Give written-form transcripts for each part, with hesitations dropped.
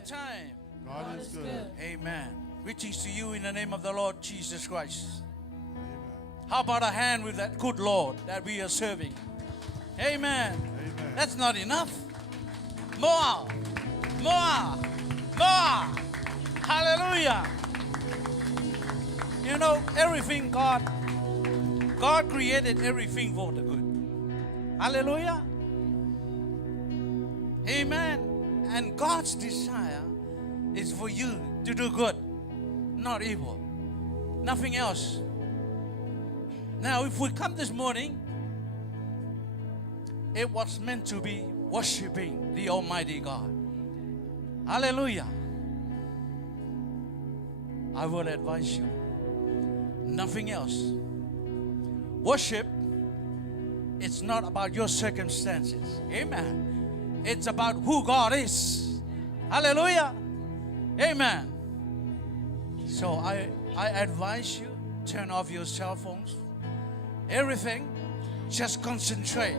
more time. God is good. Amen. Greetings to you in the name of the Lord Jesus Christ. Amen. How about a hand with that good Lord that we are serving? Amen. Amen. That's not enough. More. More. More. Hallelujah. You know, everything God created everything for the good. Hallelujah. Amen. And God's desire is for you to do good, not evil. Nothing else. Now, if we come this morning, it was meant to be worshiping the Almighty God. Hallelujah. I will advise you, nothing else. Worship, it's not about your circumstances. Amen. It's about who God is. Hallelujah. Amen. So I advise you, turn off your cell phones. Everything, just concentrate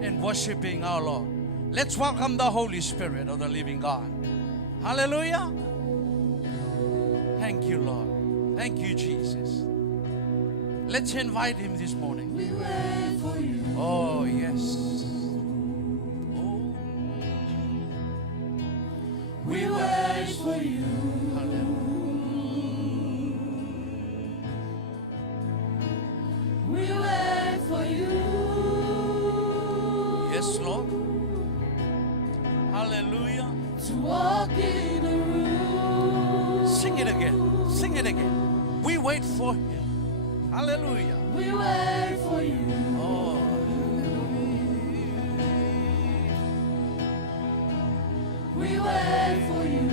in worshiping our Lord. Let's welcome the Holy Spirit of the living God. Hallelujah. Thank you, Lord. Thank you, Jesus. Let's invite Him this morning. We wait for you. Oh, yes. Oh, We wait for you. We wait for you. yes, Lord. Hallelujah. To walk in the room. Sing it again. Sing it again. We wait for Him. Hallelujah. We wait for you. Oh, We wait for you.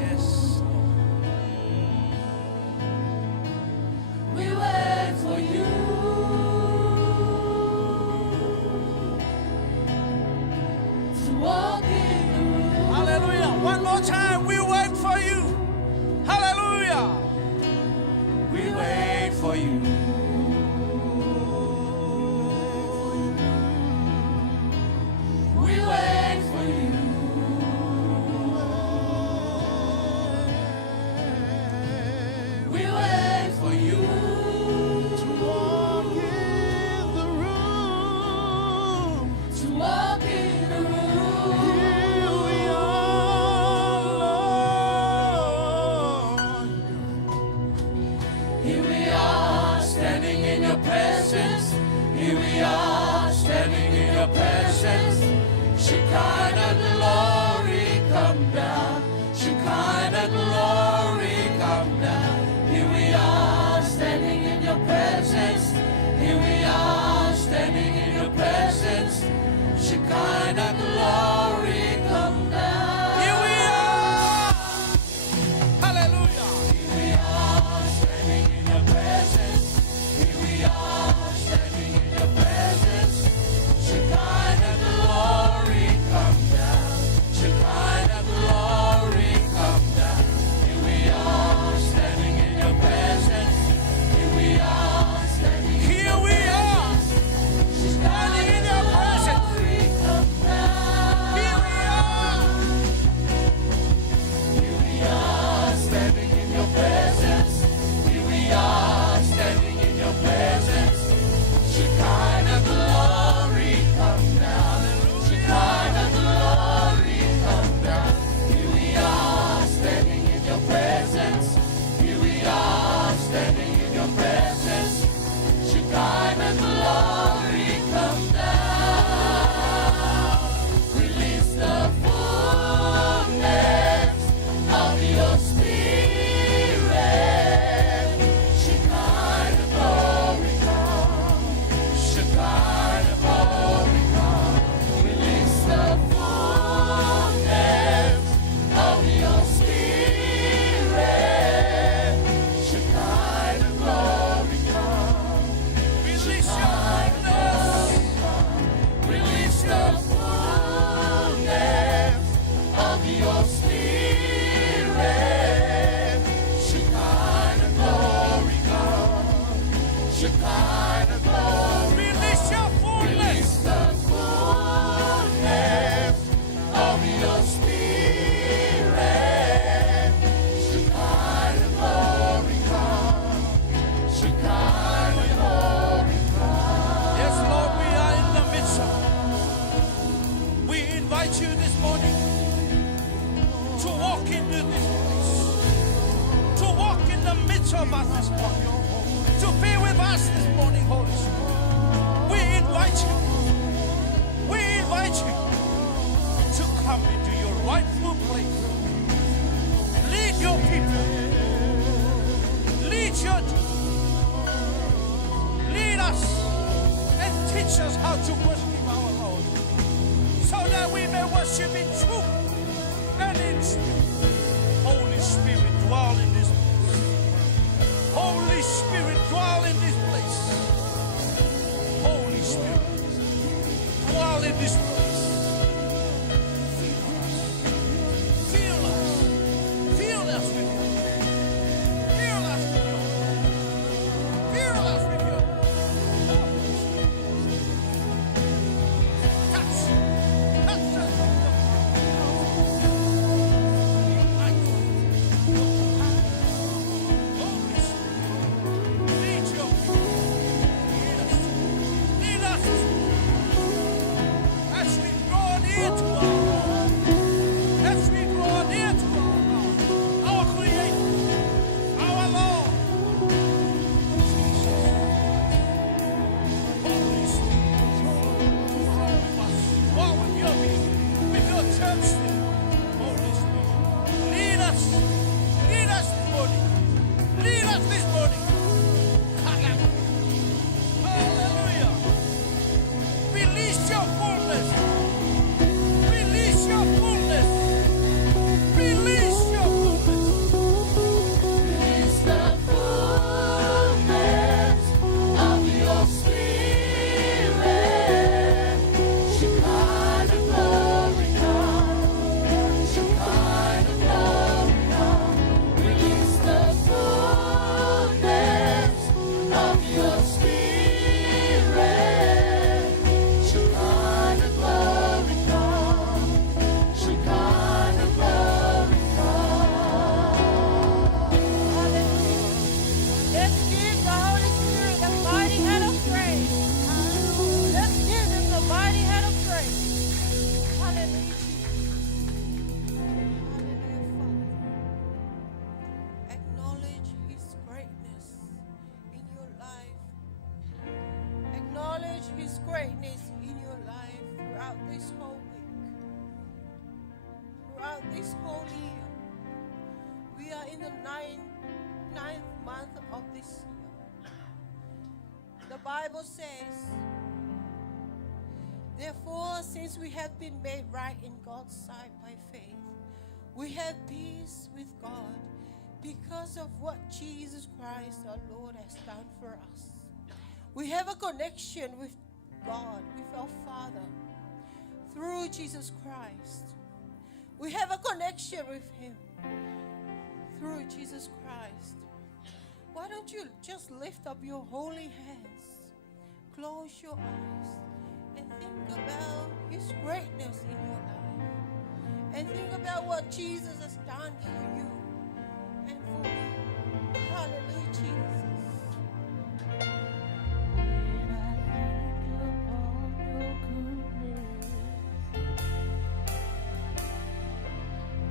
yes, Lord. We wait for you. To walk in the room. Hallelujah. One more time. We wait for you. Hallelujah. We wait for you. We wait for you. We wait for you. To walk in the room. To walk in the room. Here we are, walk into this place, to walk in the midst of us this morning, to be with us this morning, Holy Spirit. We invite you. We invite you to come into your rightful place. Lead your people. Lead your lead us and teach us how to worship our Lord, so that we may worship in truth and in spirit. Holy Spirit, dwell in this place. Holy Spirit, dwell in this place. Holy Spirit, dwell in this place. Fill us. Fill us with you. Fill us with you. Fill us with you. Touch. Touch us with your Holy Spirit, lead your people. Lead us. As we draw near to our Lord. As we draw near to our Lord, our Creator, our Lord, Jesus. Holy Spirit, walk with your people, with your church still. Holy Spirit, lead us this morning. Lead us this morning. Hallelujah. Release your fullness. Release your fullness. Release your fullness. It's the fullness of your spirit. Shekinah glory come. Shekinah glory come. Release the fullness of your spirit. Shekinah glory come. Shekinah glory come. Let's give the Holy Spirit a mighty hand of praise. Let's give him the mighty hand of praise. Hallelujah. Hallelujah, Father. Acknowledge his greatness in your life. Acknowledge his greatness in your life throughout this whole week. Throughout this whole year. We are in the ninth month of this year. The Bible says, therefore, since we have been made right in God's sight by faith, we have peace with God because of what Jesus Christ our Lord has done for us. We have a connection with God, with our Father, through Jesus Christ. We have a connection with him through Jesus Christ. Why don't you just lift up your holy hands, close your eyes, and think about his greatness in your life. And think about what Jesus has done for you and for me. Hallelujah, Jesus. When I think upon your goodness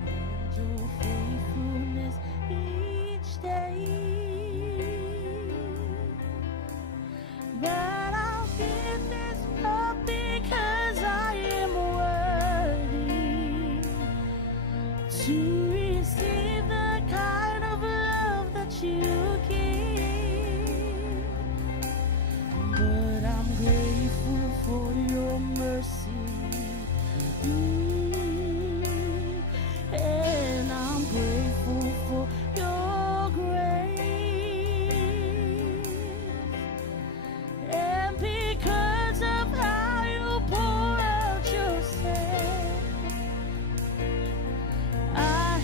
and your faithfulness each day, that I'll give this up because I am worthy to receive the kind of love that you give. But I'm grateful for your mercy. And I'm grateful for your grace. And because of how you pour out yourself, I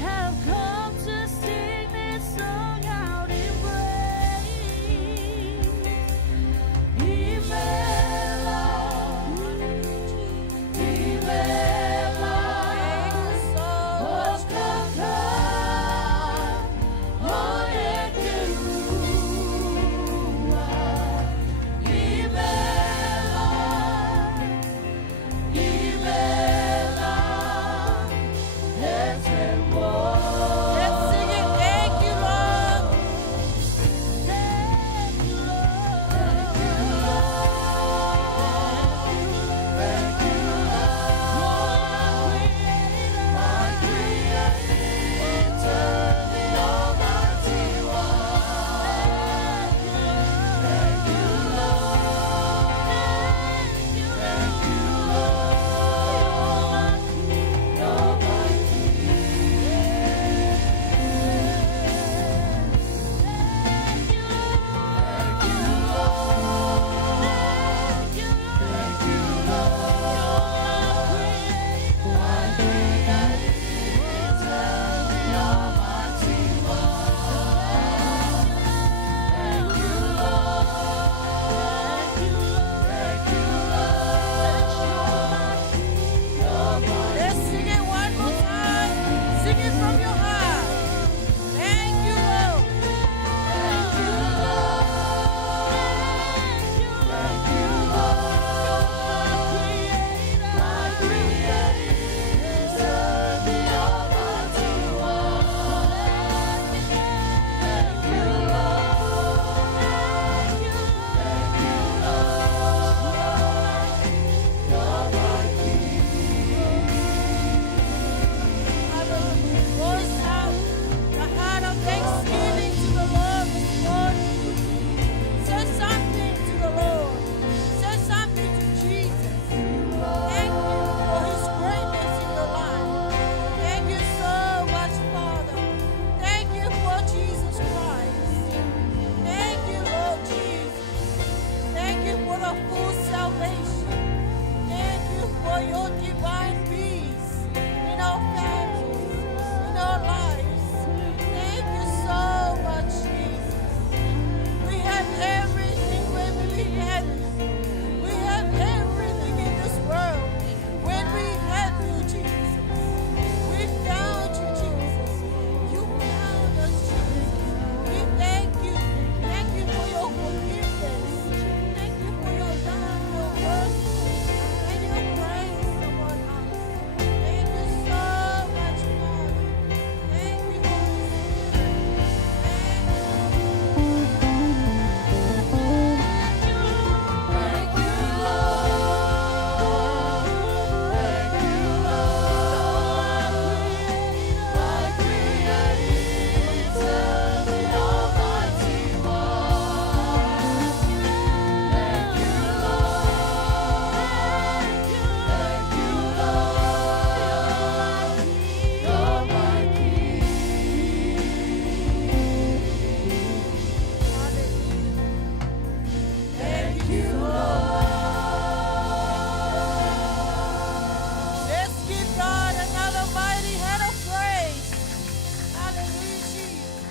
Hallelujah, Jesus.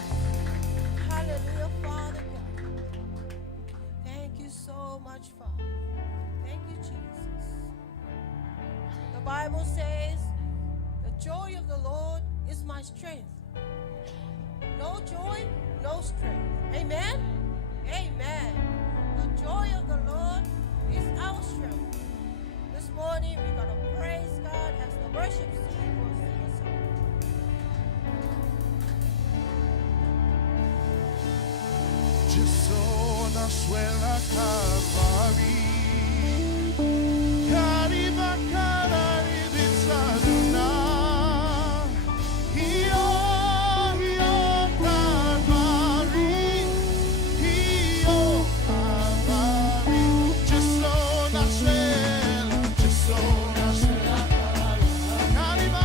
Hallelujah, Father God. Thank you so much, Father. Thank you, Jesus. The Bible says, the joy of the Lord is my strength. No joy, no strength. Amen? Amen. The joy of the Lord is our strength. This morning, we're going to praise God as the worship team will sing a song. Gesù nasuela Calvary, Cariba Calari di Saduna, Io Calvary, Io Calvary, Gesù nasuela, Cariba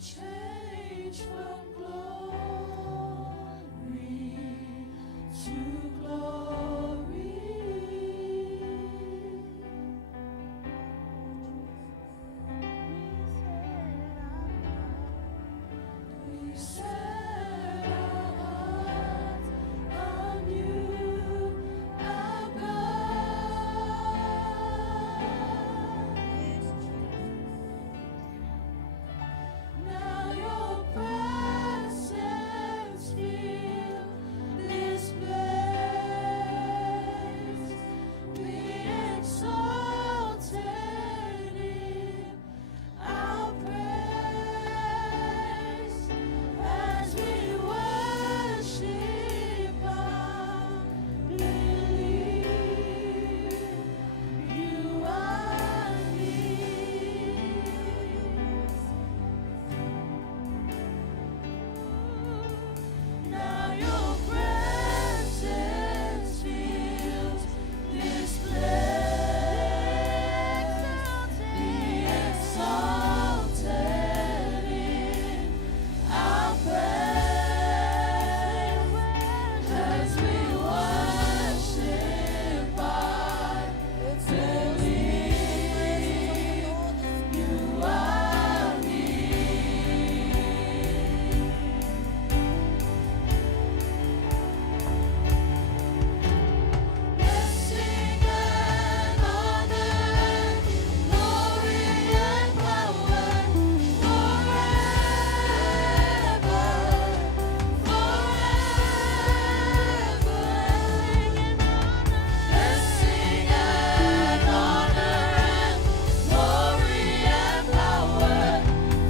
change from glory to glory. We set our hearts on you, our God. Now your presence fills this place. Be exalted in our praise as we worship believe you are near. Now your presence fills this place. Be exalted in our praise as we worship believe you are Blessing and honor and glory and power forever, forever. Blessing and honor and glory and power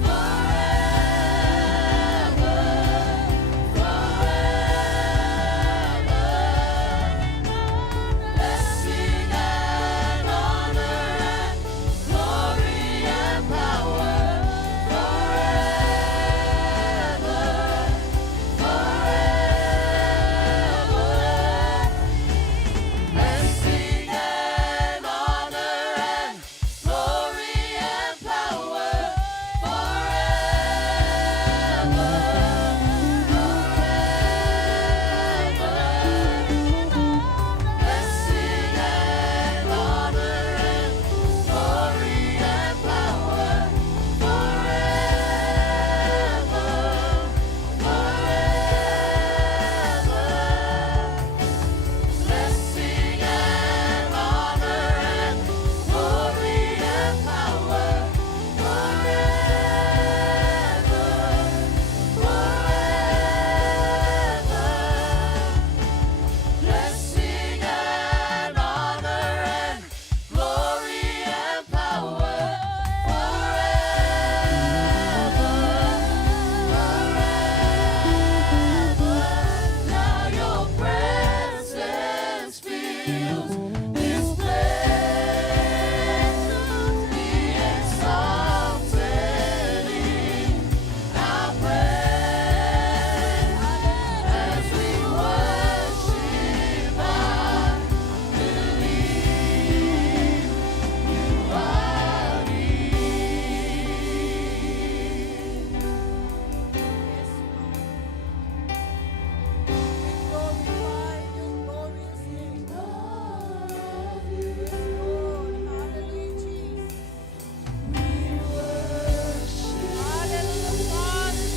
forever, forever. Blessing and honor and glory and power forever, forever. Blessing and honor and glory and power forever, forever. Blessing and honor and glory and power Now your presence fills this place. Be exalted in our praise as we worship believe you are Glorify your glorious name. Lord, hallelujah, Jesus. Hallelujah, Father.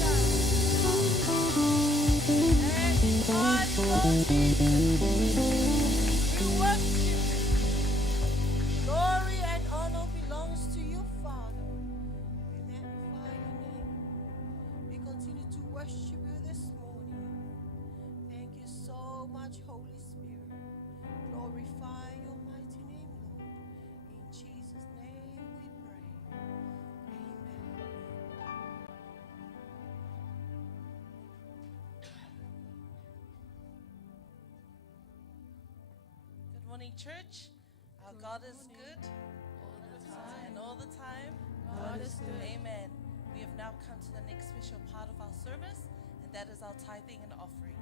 And God, Lord Jesus, we worship you. Glory and honor belongs to you, Father. We magnify your name. We continue to worship you this morning. Thank you so much, Holy Spirit. Glorify your mighty name, Lord. In Jesus' name we pray. Amen. Good morning, church. Our God is good and all the time. God is good. Amen. We have now come to the next special part of our service, and that is our tithing and offering.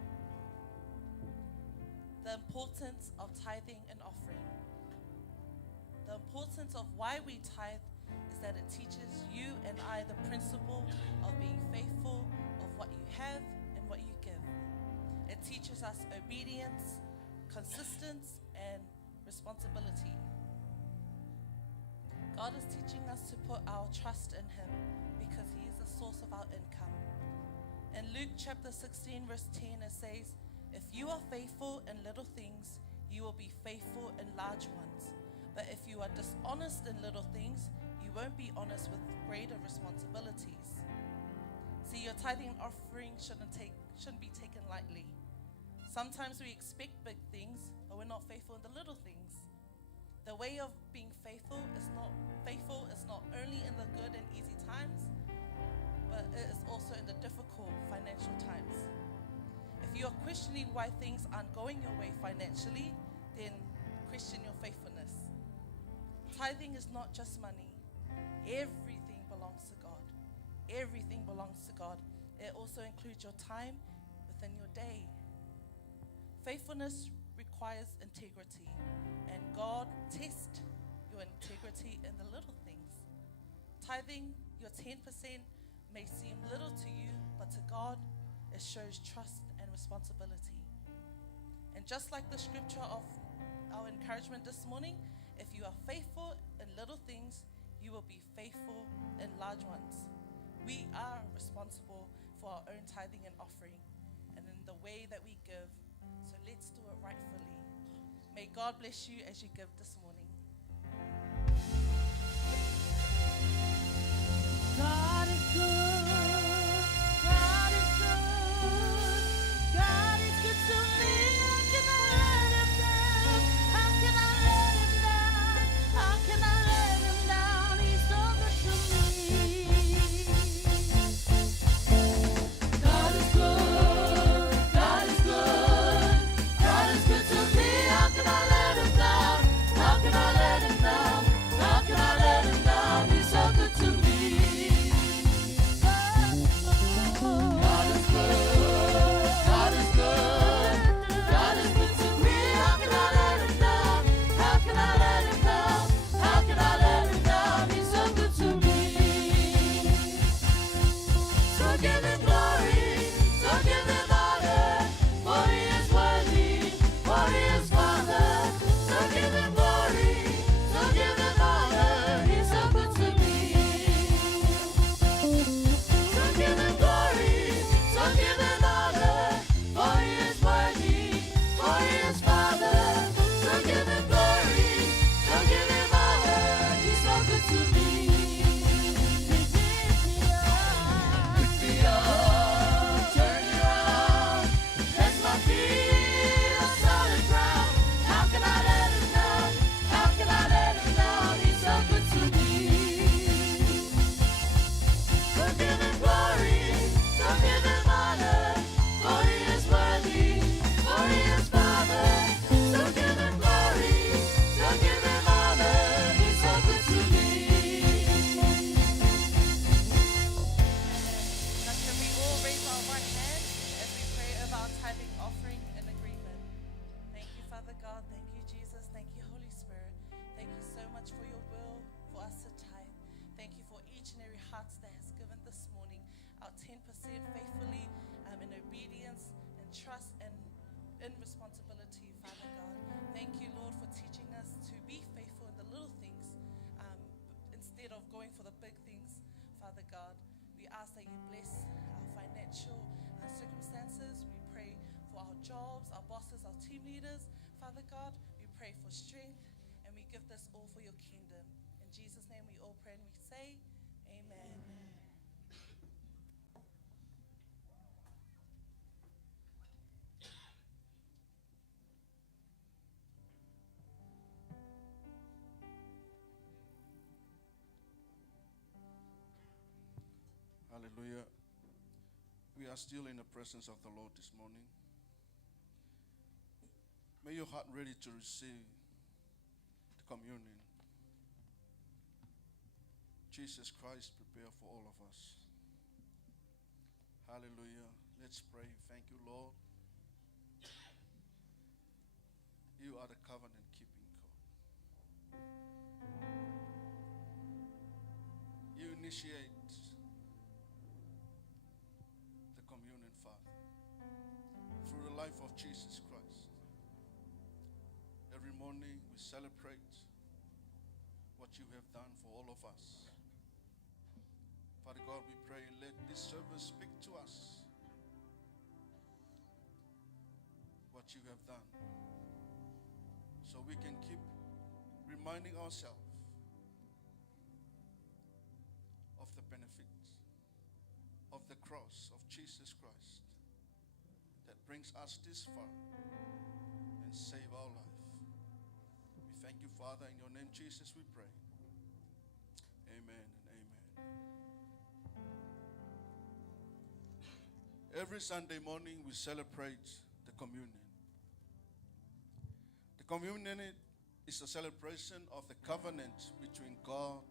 The importance of tithing and offering. The importance of why we tithe is that it teaches you and I the principle of being faithful of what you have and what you give. It teaches us obedience, consistency, and responsibility. God is teaching us to put our trust in Him because He is the source of our income. In Luke chapter 16 verse 10 it says, "If you are faithful in little things, you will be faithful in large ones. But if you are dishonest in little things, you won't be honest with greater responsibilities." See, your tithing and offering shouldn't be taken lightly. Sometimes we expect big things, but we're not faithful in the little things. The way of being faithful is not only in the good and easy times, but it is also in the difficult financial times. If you are questioning why things aren't going your way financially, then question your faithfulness. Tithing is not just money. Everything belongs to God. Everything belongs to God. It also includes your time within your day. Faithfulness requires integrity, and God tests your integrity in the little things. Tithing your 10% may seem little to you, but to God, it shows trust and responsibility. And just like the scripture of our encouragement this morning, if you are faithful in little things, you will be faithful in large ones. We are responsible for our own tithing and offering, and in the way that we give. So let's do it rightfully. May God bless you as you give this morning. God is good. God is good. God is good to me. How can I let Him down? How can I let Him down? How can I let Him down? He's so good to me. God is good. God is good. God is good to me. How can I let Him down? How can I let Him down? How can I let Him down? He's so good to me. God is good. God is good. God is good to me. How can I let Him down? How can I let Him down? How can I let Him down? He's so good to me. So give Him glory. So give Him honor. For He is worthy. For He is Father. So give Him glory. So give Him honor. He's so good to me. So give Him glory, so give Him honor, for He is worthy, for He is Father. So give Him glory, so give Him honor, He's so good to me. Pick me up, turn me around, place my feet on solid ground. How can I let Him down? How can I let Him down? He's so good to me. So give Him glory, so give Him honor, for He is worthy, for He is Father. So give Him glory, so give Him honor, He's so good to me. Now can we all raise our right hand as we pray over our tithing offering in agreement? Thank you, Father God. Thank you, Jesus. Thank you, Holy Spirit. Thank you so much for your will for us to tithe. Thank you for each and every heart that has given this morning our 10% faithfully in obedience and trust and in responsibility, Father God. Thank you, Lord, for teaching us to be faithful in the little things instead of going for the big things, Father God. We ask that you bless our financial circumstances. We pray for our jobs, our bosses, our team leaders, Father God. We pray for strength, and we give this all for your kingdom. In Jesus' name we all pray and we say, Amen. Hallelujah. We are still in the presence of the Lord this morning. May your heart ready to receive the communion. Jesus Christ prepare for all of us. Hallelujah. Let's pray. Thank you, Lord. You are the covenant keeping God. initiate the communion, Father, through the life of Jesus Christ. Every morning we celebrate what you have done for all of us. Father God, we pray, let this service speak to us what you have done, so we can keep reminding ourselves of the benefits of the cross of Jesus Christ that brings us this far and save our life. We thank you, Father. In your name, Jesus, we pray. Amen and amen. Every Sunday morning we celebrate the communion. The communion is a celebration of the covenant between God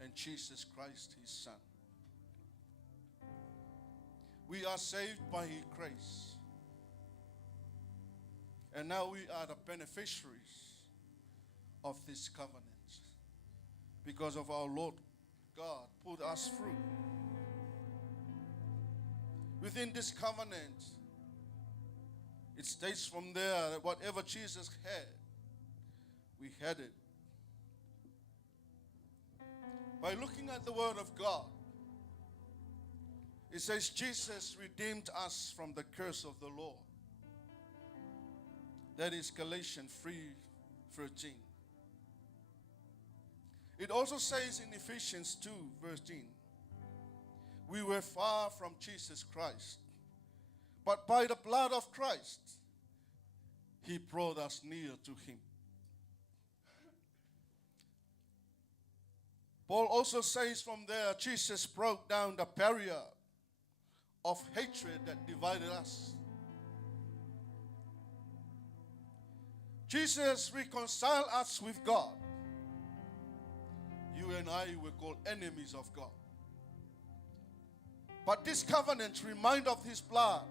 and Jesus Christ, his Son. We are saved by his grace. And now we are the beneficiaries of this covenant because of our Lord God put us through. Within this covenant, it states from there that whatever Jesus had, we had it. By looking at the Word of God, it says Jesus redeemed us from the curse of the law. That is Galatians 3:13. It also says in Ephesians 2:13, we were far from Jesus Christ, but by the blood of Christ, he brought us near to him. Paul also says from there, Jesus broke down the barrier of hatred that divided us. Jesus reconciled us with God. You and I were called enemies of God. But this covenant reminds of his blood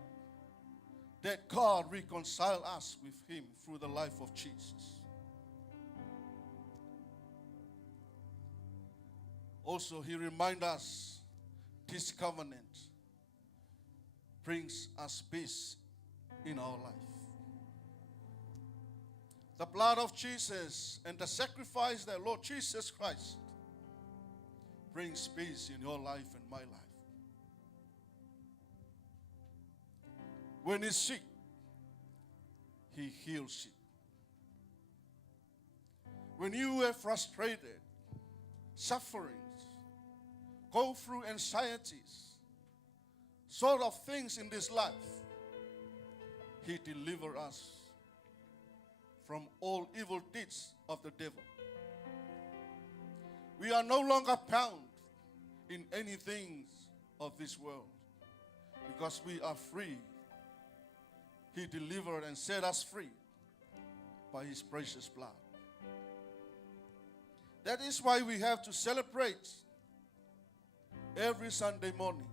that God reconciled us with him through the life of Jesus. Also, he reminds us this covenant brings us peace in our life. The blood of Jesus and the sacrifice that Lord Jesus Christ brings peace in your life and my life. When he's sick, he heals you. When you are frustrated, sufferings, go through anxieties, sort of things in this life, he delivers us from all evil deeds of the devil. We are no longer bound in any things of this world because we are free. He delivered and set us free by his precious blood. That is why we have to celebrate every Sunday morning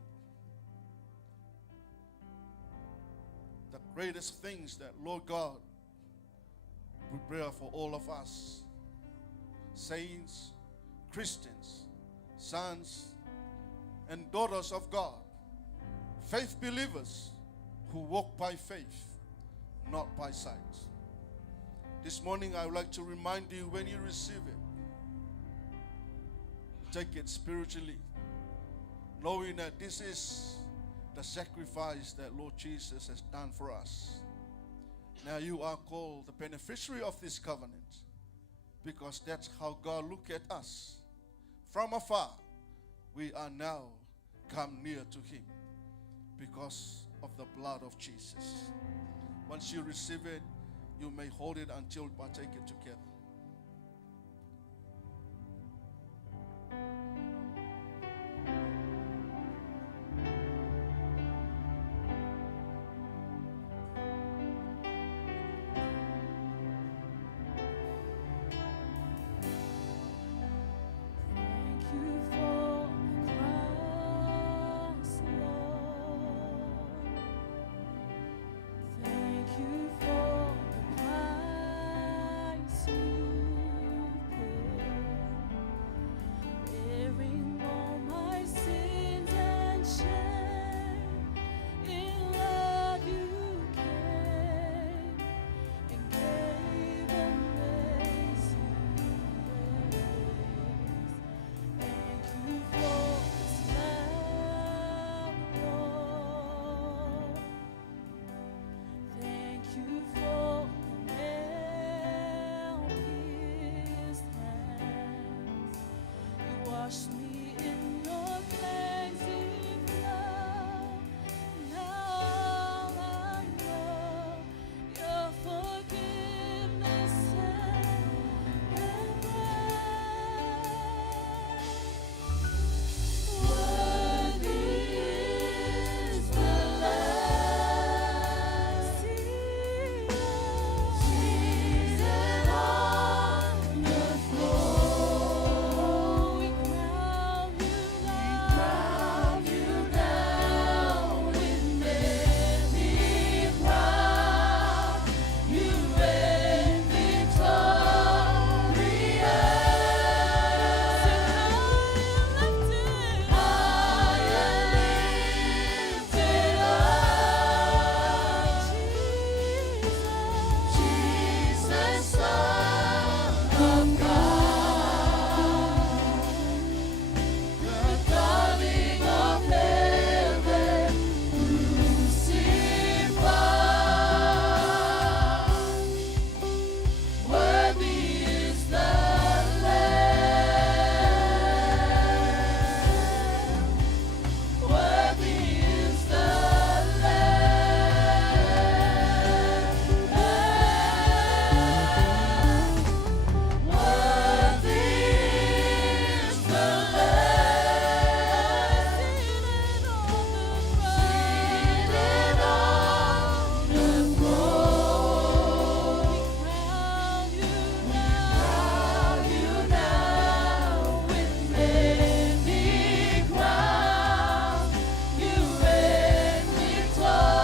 the greatest things that Lord God prepare for all of us, saints, Christians, sons and daughters of God, faith believers who walk by faith, not by sight. This morning I would like to remind you, when you receive it, take it spiritually, knowing that this is the sacrifice that Lord Jesus has done for us. Now you are called the beneficiary of this covenant, because that's how God look at us. From afar, we are now come near to him because of the blood of Jesus. Once you receive it, you may hold it until we partake it together. Thank you for the cross, Lord. Thank you for the price you Wash me in your cleansing flow. Now I know your forgiveness and grace. Worthy is the Lamb seated on the throne. We crown you now with many crowns. You reign victorious. High and lifted up, Jesus, Son of God, the darling of heaven, crucified. Worthy is the Lamb. Worthy is the Lamb. Worthy is the Lamb seated on the throne. We crown you now with many crowns. You reign victorious.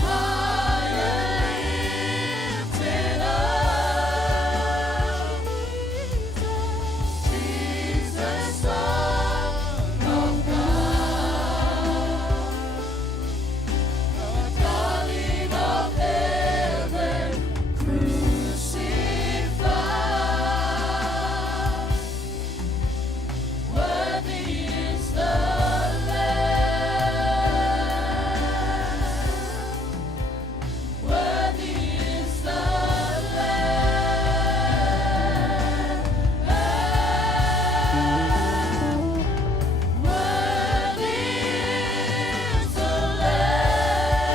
High and lifted up, Jesus, Son of God, the darling of heaven, crucified. Worthy is the Lamb. Worthy is the Lamb. Worthy is the Lamb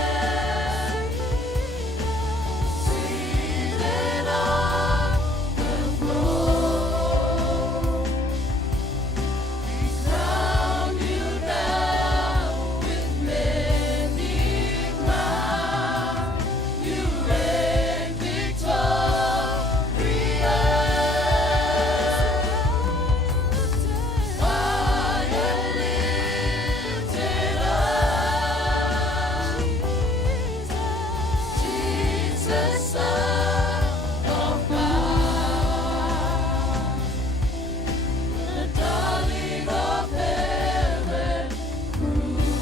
seated on the throne. We crown you now with many crowns. You reign victorious. High and lifted up, Jesus, Son of God, the darling of heaven, crucified.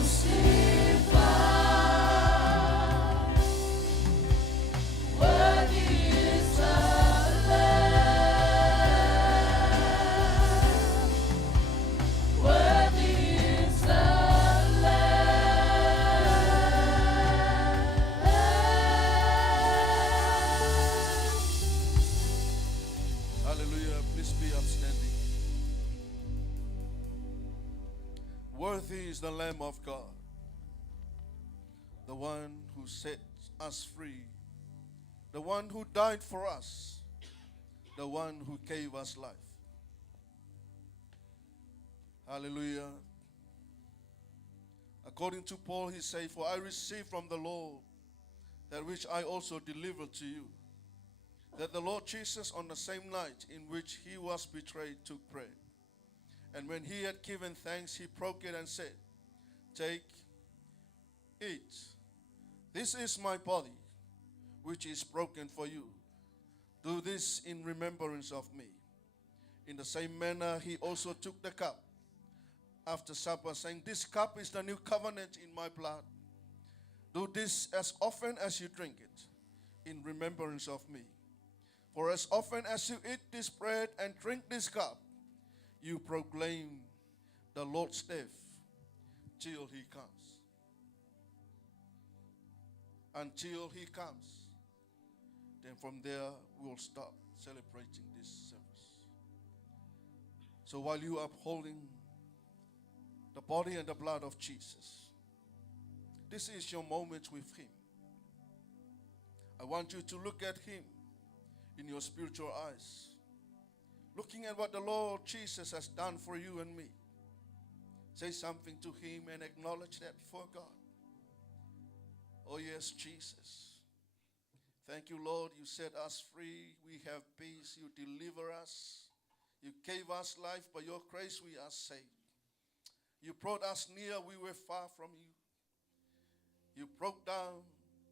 Worthy is the Lamb. Worthy is the Lamb. Hallelujah. Please be upstanding. Worthy is the Lamb of God, the one who sets us free, the one who died for us, the one who gave us life. Hallelujah. According to Paul, he said, "For I received from the Lord that which I also delivered to you, that the Lord Jesus, on the same night in which he was betrayed, took bread. And when he had given thanks, he broke it and said, 'Take, eat. This is my body, which is broken for you. Do this in remembrance of me.' In the same manner, he also took the cup after supper, saying, 'This cup is the new covenant in my blood. Do this as often as you drink it, in remembrance of me. For as often as you eat this bread and drink this cup, you proclaim the Lord's death till he comes.'" Until he comes. Then from there, we will start celebrating this service. So while you are holding the body and the blood of Jesus, this is your moment with Him. I want you to look at Him in your spiritual eyes, looking at what the Lord Jesus has done for you and me. Say something to Him and acknowledge that before God. Oh yes, Jesus. Thank you, Lord. You set us free. We have peace. You deliver us. You gave us life. By your grace we are saved. You brought us near. We were far from you. You broke down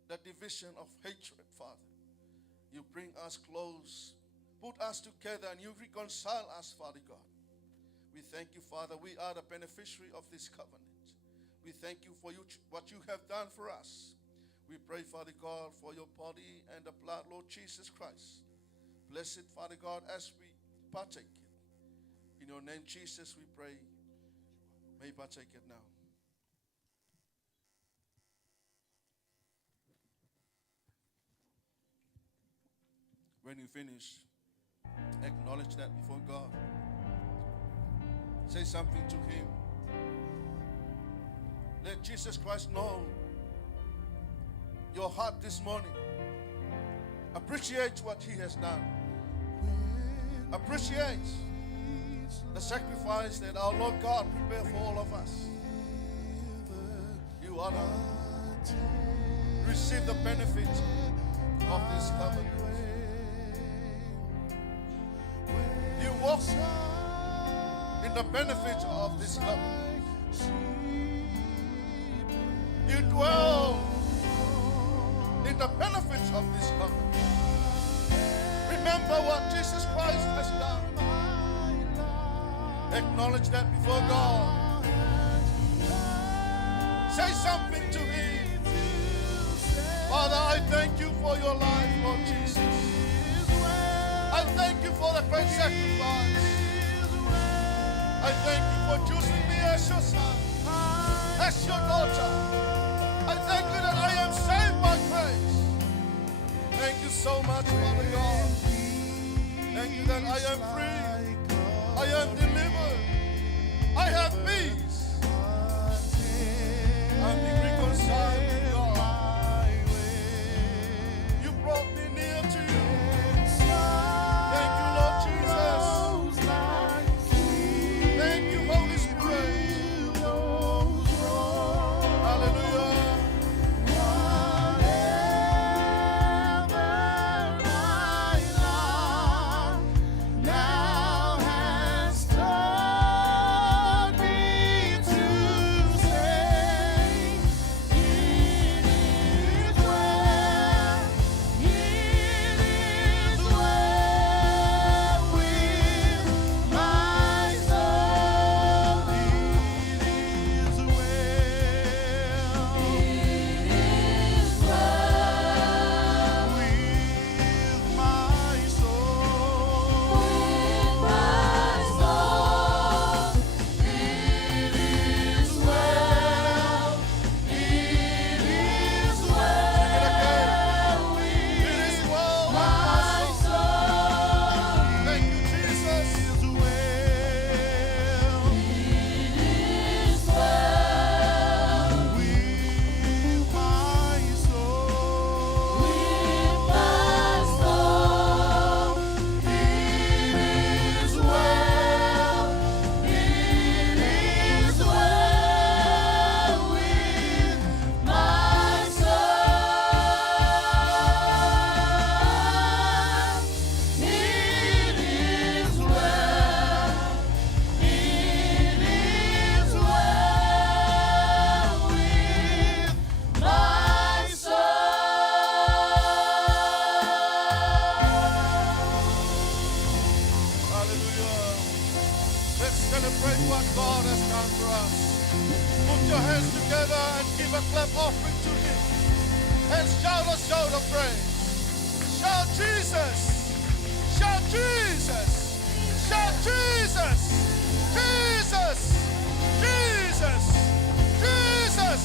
the division of hatred, Father. You bring us close, put us together, and you reconcile us, Father God. We thank you, Father. We are the beneficiary of this covenant. We thank you for what you have done for us. We pray, Father God, for your body and the blood, Lord Jesus Christ. Bless it, Father God, as we partake it. In your name, Jesus, we pray. May you partake it now. When you finish, acknowledge that before God. Say something to Him. Let Jesus Christ know your heart this morning. Appreciate what He has done. Appreciate the sacrifice that our Lord God prepared for all of us. You are to receive the benefit of this covenant. You walk in the benefit of this covenant. You dwell in the benefits of this covenant. Remember what Jesus Christ has done. Acknowledge that before God. Say something to Him. Father, I thank you for your life, Lord Jesus. I thank you for the great sacrifice. I thank you for choosing me as your son, as your daughter. I thank you that I am saved by grace. Thank you so much, Father God. Thank you that I am free. I am delivered. I have peace. I'm being reconciled with God. You brought me near to you. Thank you, Lord Jesus. Thank you, Holy Spirit. Hallelujah. Celebrate what God has done for us. Put your hands together and give a clap offering to Him. And shout a shout of praise. Shout Jesus! Shout Jesus! Shout Jesus! Jesus! Jesus! Jesus!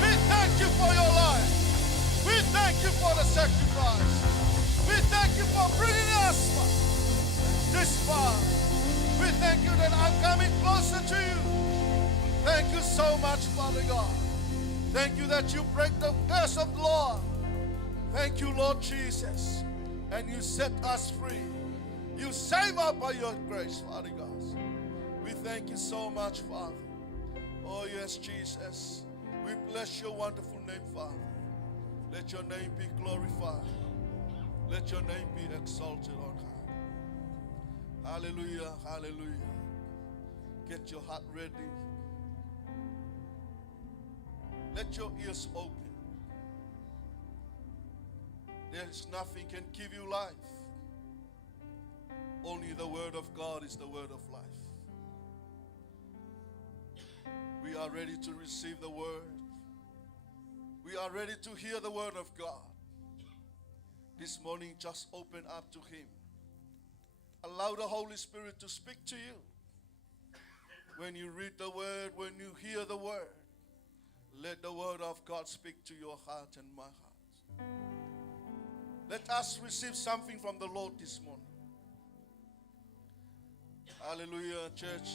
We thank you for your life. We thank you for the sacrifice. thank you that I'm coming closer to you. Thank you so much, Father God. Thank you that you break the curse of the law. Thank you, Lord Jesus. And you set us free. You save us by your grace, Father God. We thank you so much, Father. Oh, yes, Jesus. We bless your wonderful name, Father. Let your name be glorified. Let your name be exalted on high. Hallelujah, hallelujah. Get your heart ready. Let your ears open. There is nothing can give you life. Only the word of God is the word of life. We are ready to receive the word. We are ready to hear the word of God. This morning, just open up to him. Allow the Holy Spirit to speak to you. When you read the word, when you hear the word, let the word of God speak to your heart and my heart. Let us receive something from the Lord this morning. Hallelujah, church.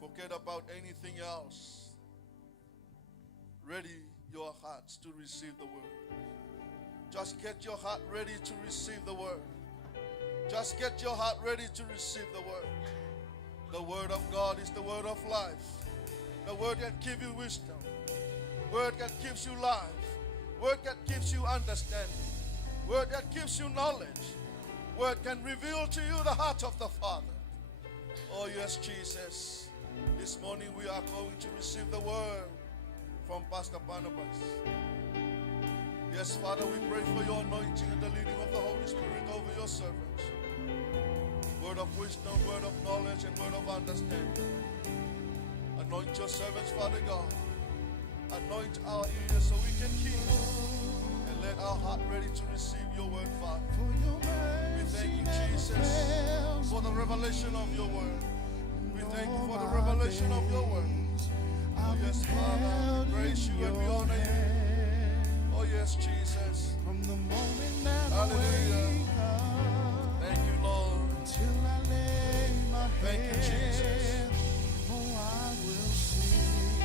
Forget about anything else. Ready your hearts to receive the word. Just get your heart ready to receive the word. Just get your heart ready to receive the word. The word of God is the word of life. The word that gives you wisdom. Word that gives you life. Word that gives you understanding. Word that gives you knowledge. Word can reveal to you the heart of the Father. Oh yes, Jesus. This morning we are going to receive the word from Pastor Barnabas. Yes, Father, we pray for your anointing and the leading of the Holy Spirit over your servants. Word of wisdom, word of knowledge, and word of understanding. Anoint your servants, Father God. Anoint our ears so we can hear. And let our heart ready to receive your word, Father. We thank you, Jesus, for the revelation of your word. We thank you for the revelation of your word. Oh yes, Father, we praise you and we honor you. Oh yes, Jesus. From the moment that Hallelujah. Thank you, Lord. till I lay my Thank you, Jesus. oh, I will sing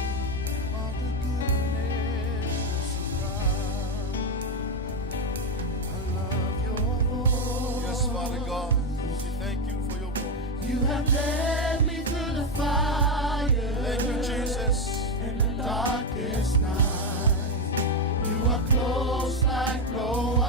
all the goodness of God. I love your voice. Yes, Father God. We thank you for your word. You have led me through the fire Thank you, Jesus. and the darkest night. You are close like no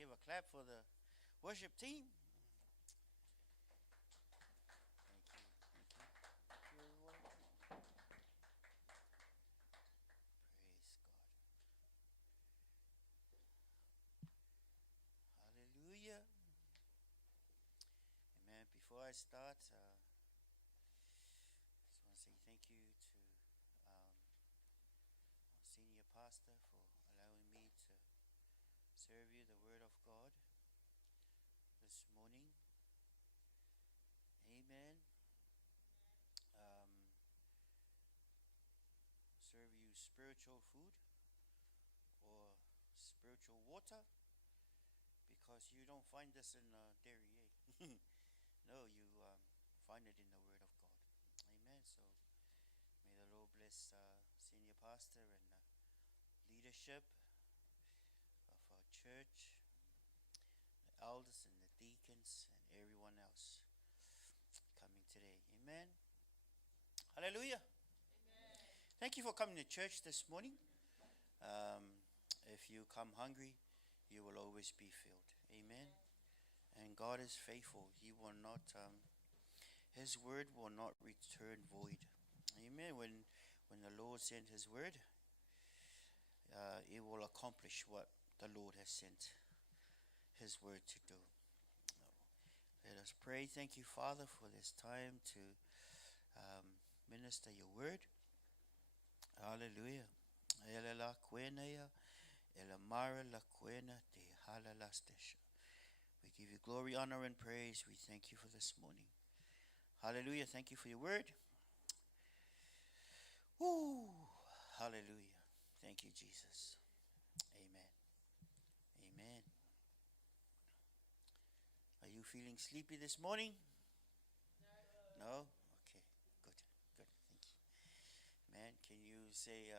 give a clap for the worship team. Thank you. Thank you. You're welcome. Praise God. Hallelujah. Amen. Before I start, just want to say thank you to our senior pastor for allowing me to serve you the word of God this morning. Amen. Serve you spiritual food or spiritual water, because you don't find this in dairy. No, you find it in the word of God. Amen. So may the Lord bless senior pastor and leadership of our church, the elders and the deacons and everyone else coming today. Amen. Hallelujah. Amen. Thank you for coming to church this morning. If you come hungry, you will always be filled. Amen. And God is faithful. He will not, His word will not return void. Amen. When the Lord sent His word, it will accomplish what the Lord has sent His word to do. Let us pray. Thank you, Father, for this time to minister your word. Hallelujah. We give you glory, honor, and praise. We thank you for this morning. Hallelujah. Thank you for your word. Woo. Hallelujah. Thank you, Jesus. Amen. Amen. Are you feeling sleepy this morning? No? Okay. Good. Good. Thank you. Man, can you say,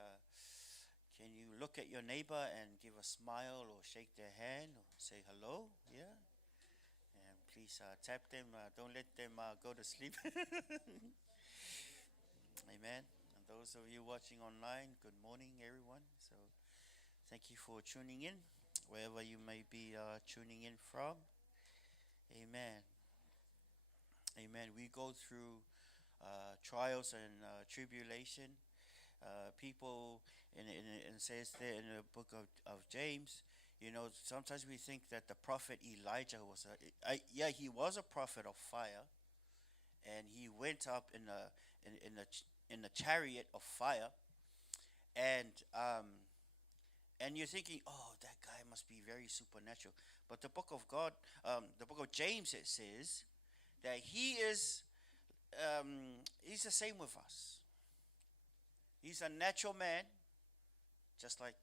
can you look at your neighbor and give a smile or shake their hand or say hello? Yeah? And please tap them. Don't let them go to sleep. Amen. And those of you watching online, good morning, everyone. So thank you for tuning in, wherever you may be tuning in from. Amen. Amen. We go through trials and tribulation. People, and it says there in the book of James, you know, sometimes we think that the prophet Elijah was he was a prophet of fire, and he went up in the chariot of fire, and you're thinking, oh, that guy must be very supernatural. But the book of God, the book of James, it says that he is, he's the same with us. He's a natural man, just like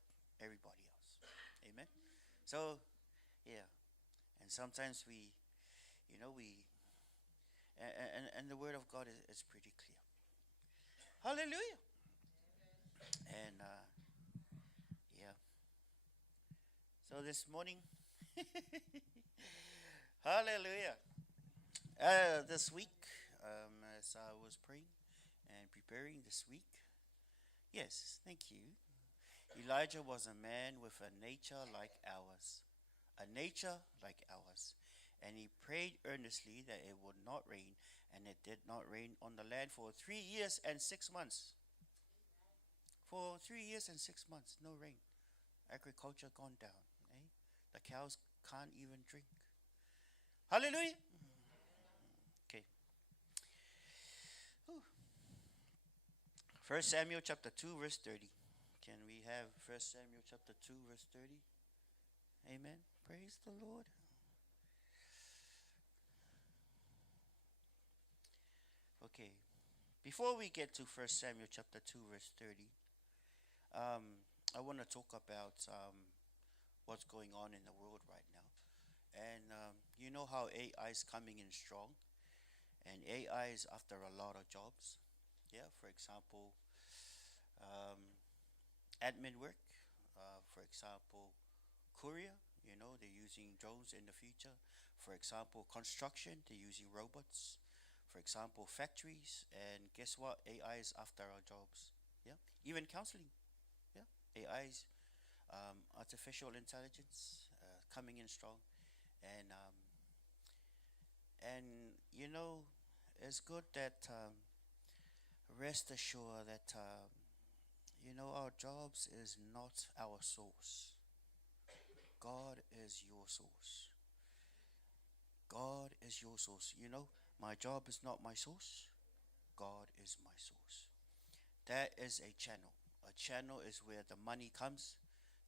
everybody else. Amen. So, yeah, and sometimes we, and the word of God is pretty clear. Hallelujah. And yeah. So this morning, hallelujah. This week, as I was praying and preparing this week, yes, thank you. Elijah was a man with a nature like ours. A nature like ours. And he prayed earnestly that it would not rain, and it did not rain on the land for 3 years and 6 months. For 3 years and 6 months, no rain. Agriculture gone down. Eh? The cows can't even drink. Hallelujah. Okay. 1 Samuel chapter 2, verse 30. Can we have 1 Samuel chapter 2, verse 30? Amen. Praise the Lord. Okay. Before we get to 1 Samuel chapter 2, verse 30, I want to talk about what's going on in the world right now. And you know how AI is coming in strong. And AI is after a lot of jobs. Yeah, for example, admin work. For example, courier. You know, they're using drones in the future. For example, construction. They're using robots. For example, factories. And guess what? AI is after our jobs. Yeah, even counseling. Yeah, AI is artificial intelligence, coming in strong, and and you know, it's good that rest assured that you know, our jobs is not our source. God is your source. God is your source. You know, my job is not my source. God is my source. That is a channel. A channel is where the money comes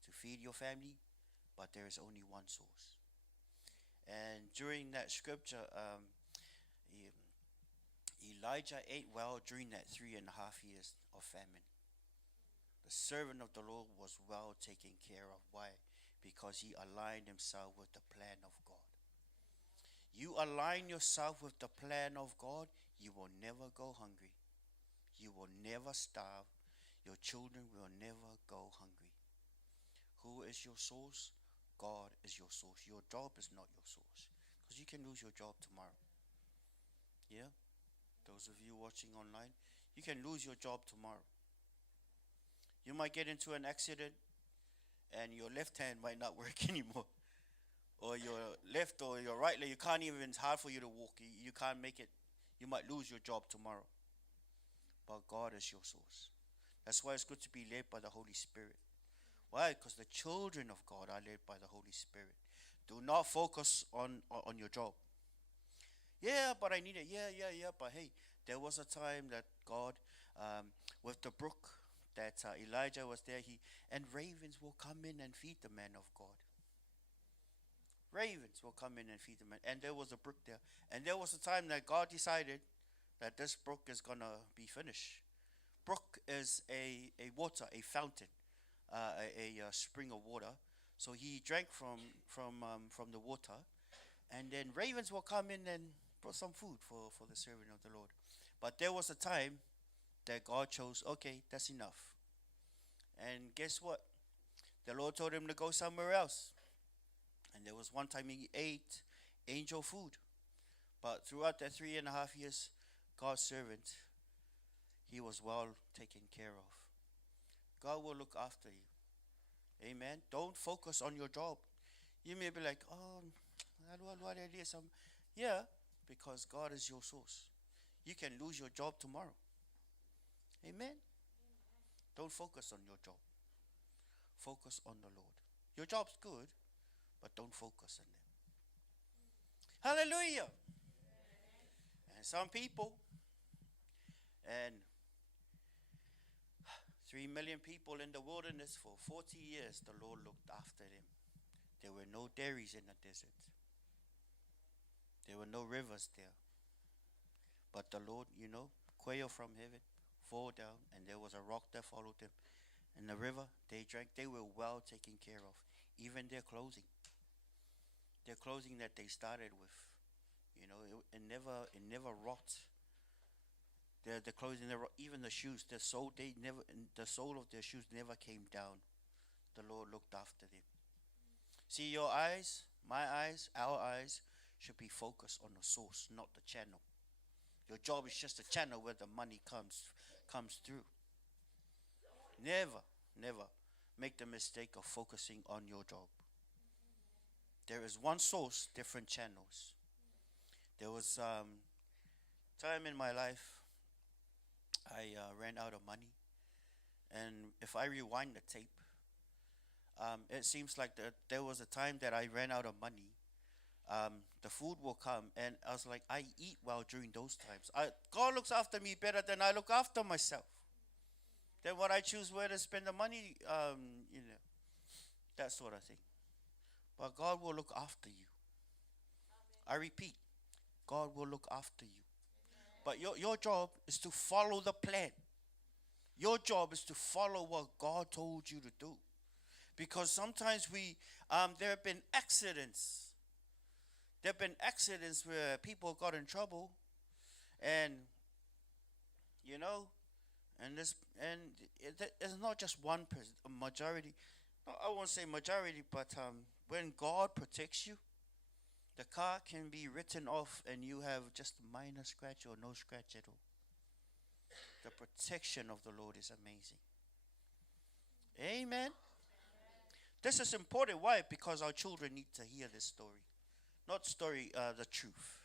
to feed your family, but there is only one source. And during that scripture, Elijah ate well during that 3.5 years of famine. The servant of the Lord was well taken care of. Why? Because he aligned himself with the plan of God. You align yourself with the plan of God, you will never go hungry. You will never starve. Your children will never go hungry. Who is your source? God is your source. Your job is not your source. Because you can lose your job tomorrow. Yeah? Those of you watching online, you can lose your job tomorrow. You might get into an accident and your left hand might not work anymore. Or your left or your right leg, you can't even, it's hard for you to walk. You can't make it. You might lose your job tomorrow. But God is your source. That's why it's good to be led by the Holy Spirit. Why? Because the children of God are led by the Holy Spirit. Do not focus on your job. Yeah, but I need it. Yeah. But hey, there was a time that God, with the brook, that Elijah was there, and ravens will come in and feed the man of God. Ravens will come in and feed the man. And there was a brook there. And there was a time that God decided that this brook is going to be finished. Brook is a water, a fountain, a spring of water. So he drank from the water. And then ravens will come in and brought some food for the servant of the Lord. But there was a time that God chose, okay, that's enough. And guess what? The Lord told him to go somewhere else. And there was one time he ate angel food. But throughout that 3.5 years, God's servant, he was well taken care of. God will look after you. Amen. Don't focus on your job. You may be like, oh, what idea? Yeah, because God is your source. You can lose your job tomorrow. Amen. Don't focus on your job. Focus on the Lord. Your job's good, but don't focus on them. Hallelujah. And some people, and 3 million people in the wilderness for 40 years, the Lord looked after them. There were no dairies in the desert. There were no rivers there. But the Lord, quail from heaven fall down, and there was a rock that followed them. And the river, they drank. They were well taken care of. Even their clothing. Their clothing that they started with, it never rot. The clothing never, even the shoes, the sole of their shoes never came down. The Lord looked after them. See, your eyes, my eyes, our eyes should be focused on the source, not the channel. Your job is just a channel where the money comes through. Never make the mistake of focusing on your job. There is one source, different channels. There was time in my life I ran out of money, and if I rewind the tape, it seems like there was a time that I ran out of money. The food will come, and I was like, I eat well during those times. God looks after me better than I look after myself. Then what I choose where to spend the money, that sort of thing. But God will look after you. I repeat, God will look after you. But your job is to follow the plan. Your job is to follow what God told you to do. Because sometimes there have been accidents. There have been accidents where people got in trouble, and it's not just one person, a majority. No, I won't say majority, but when God protects you, the car can be written off and you have just a minor scratch or no scratch at all. The protection of the Lord is amazing. Amen. This is important. Why? Because our children need to hear this story. Not story, the truth.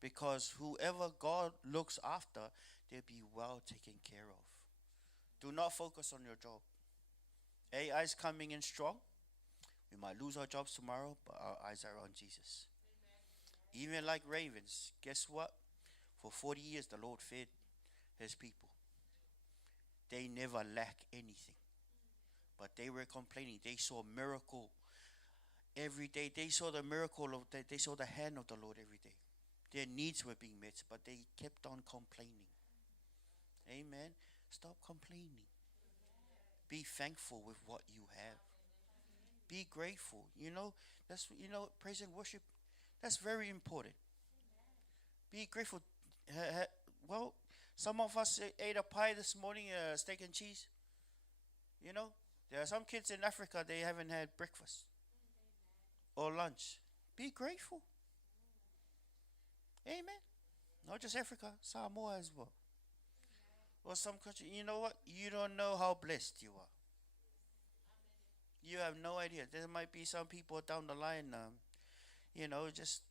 Because whoever God looks after, they'll be well taken care of. Do not focus on your job. AI is coming in strong. We might lose our jobs tomorrow, but our eyes are on Jesus. Even like ravens, guess what? For 40 years, the Lord fed his people. They never lack anything. But they were complaining. They saw a miracle every day. They saw the miracle of they saw the hand of the Lord every day. Their needs were being met, but they kept on complaining. Amen. Stop complaining. Be thankful with what you have. Be grateful. That's praise and worship. That's very important. Be grateful. Well, some of us ate a pie this morning, steak and cheese. There are some kids in Africa, they haven't had breakfast or lunch. Be grateful. Amen. Not just Africa, Samoa as well. Or some country. You know what? You don't know how blessed you are. You have no idea. There might be some people down the line, just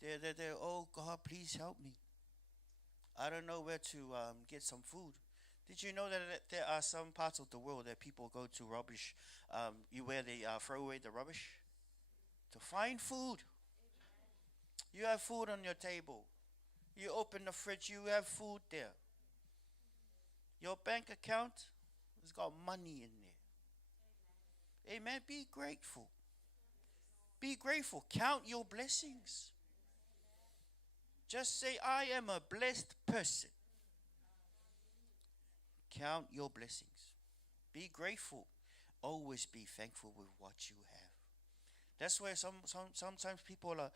they're oh God, please help me. I don't know where to get some food. Did you know that there are some parts of the world that people go to rubbish, where they throw away the rubbish to find food? You have food on your table. You open the fridge, you have food there. Your bank account has got money in there. Amen. Be grateful. Be grateful. Count your blessings. Just say, I am a blessed person. Count your blessings. Be grateful. Always be thankful with what you have. That's why sometimes people are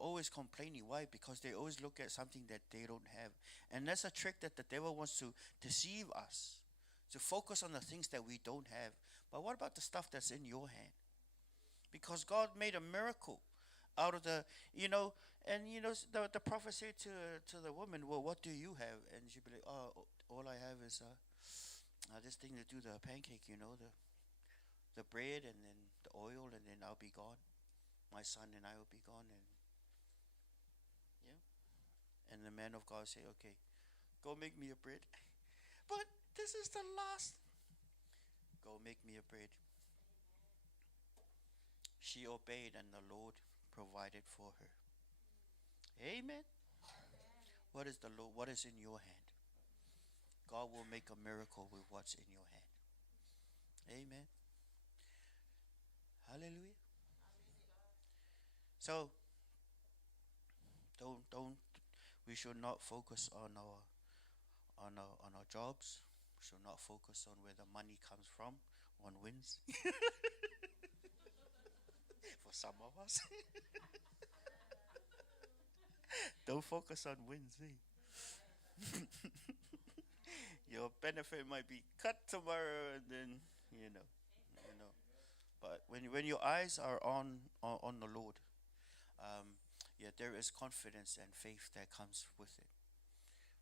always complaining. Why? Because they always look at something that they don't have. And that's a trick that the devil wants to deceive us, to focus on the things that we don't have. But what about the stuff that's in your hand? Because God made a miracle out of the, the prophet said to the woman, well, what do you have? And she'd be like, oh, all I have is this thing to do the pancake, the bread and then the oil, and then I'll be gone. My son and I will be gone. And the man of God say, okay, go make me a bread. But this is the last. Go make me a bread. She obeyed, and the Lord provided for her. Amen. What is the Lord? What is in your hand? God will make a miracle with what's in your hand. Amen. Hallelujah. So don't we should not focus on our jobs. We should not focus on where the money comes from, on wins. For some of us. Don't focus on wins, eh? Your benefit might be cut tomorrow, and then But when your eyes are on the Lord, there is confidence and faith that comes with it.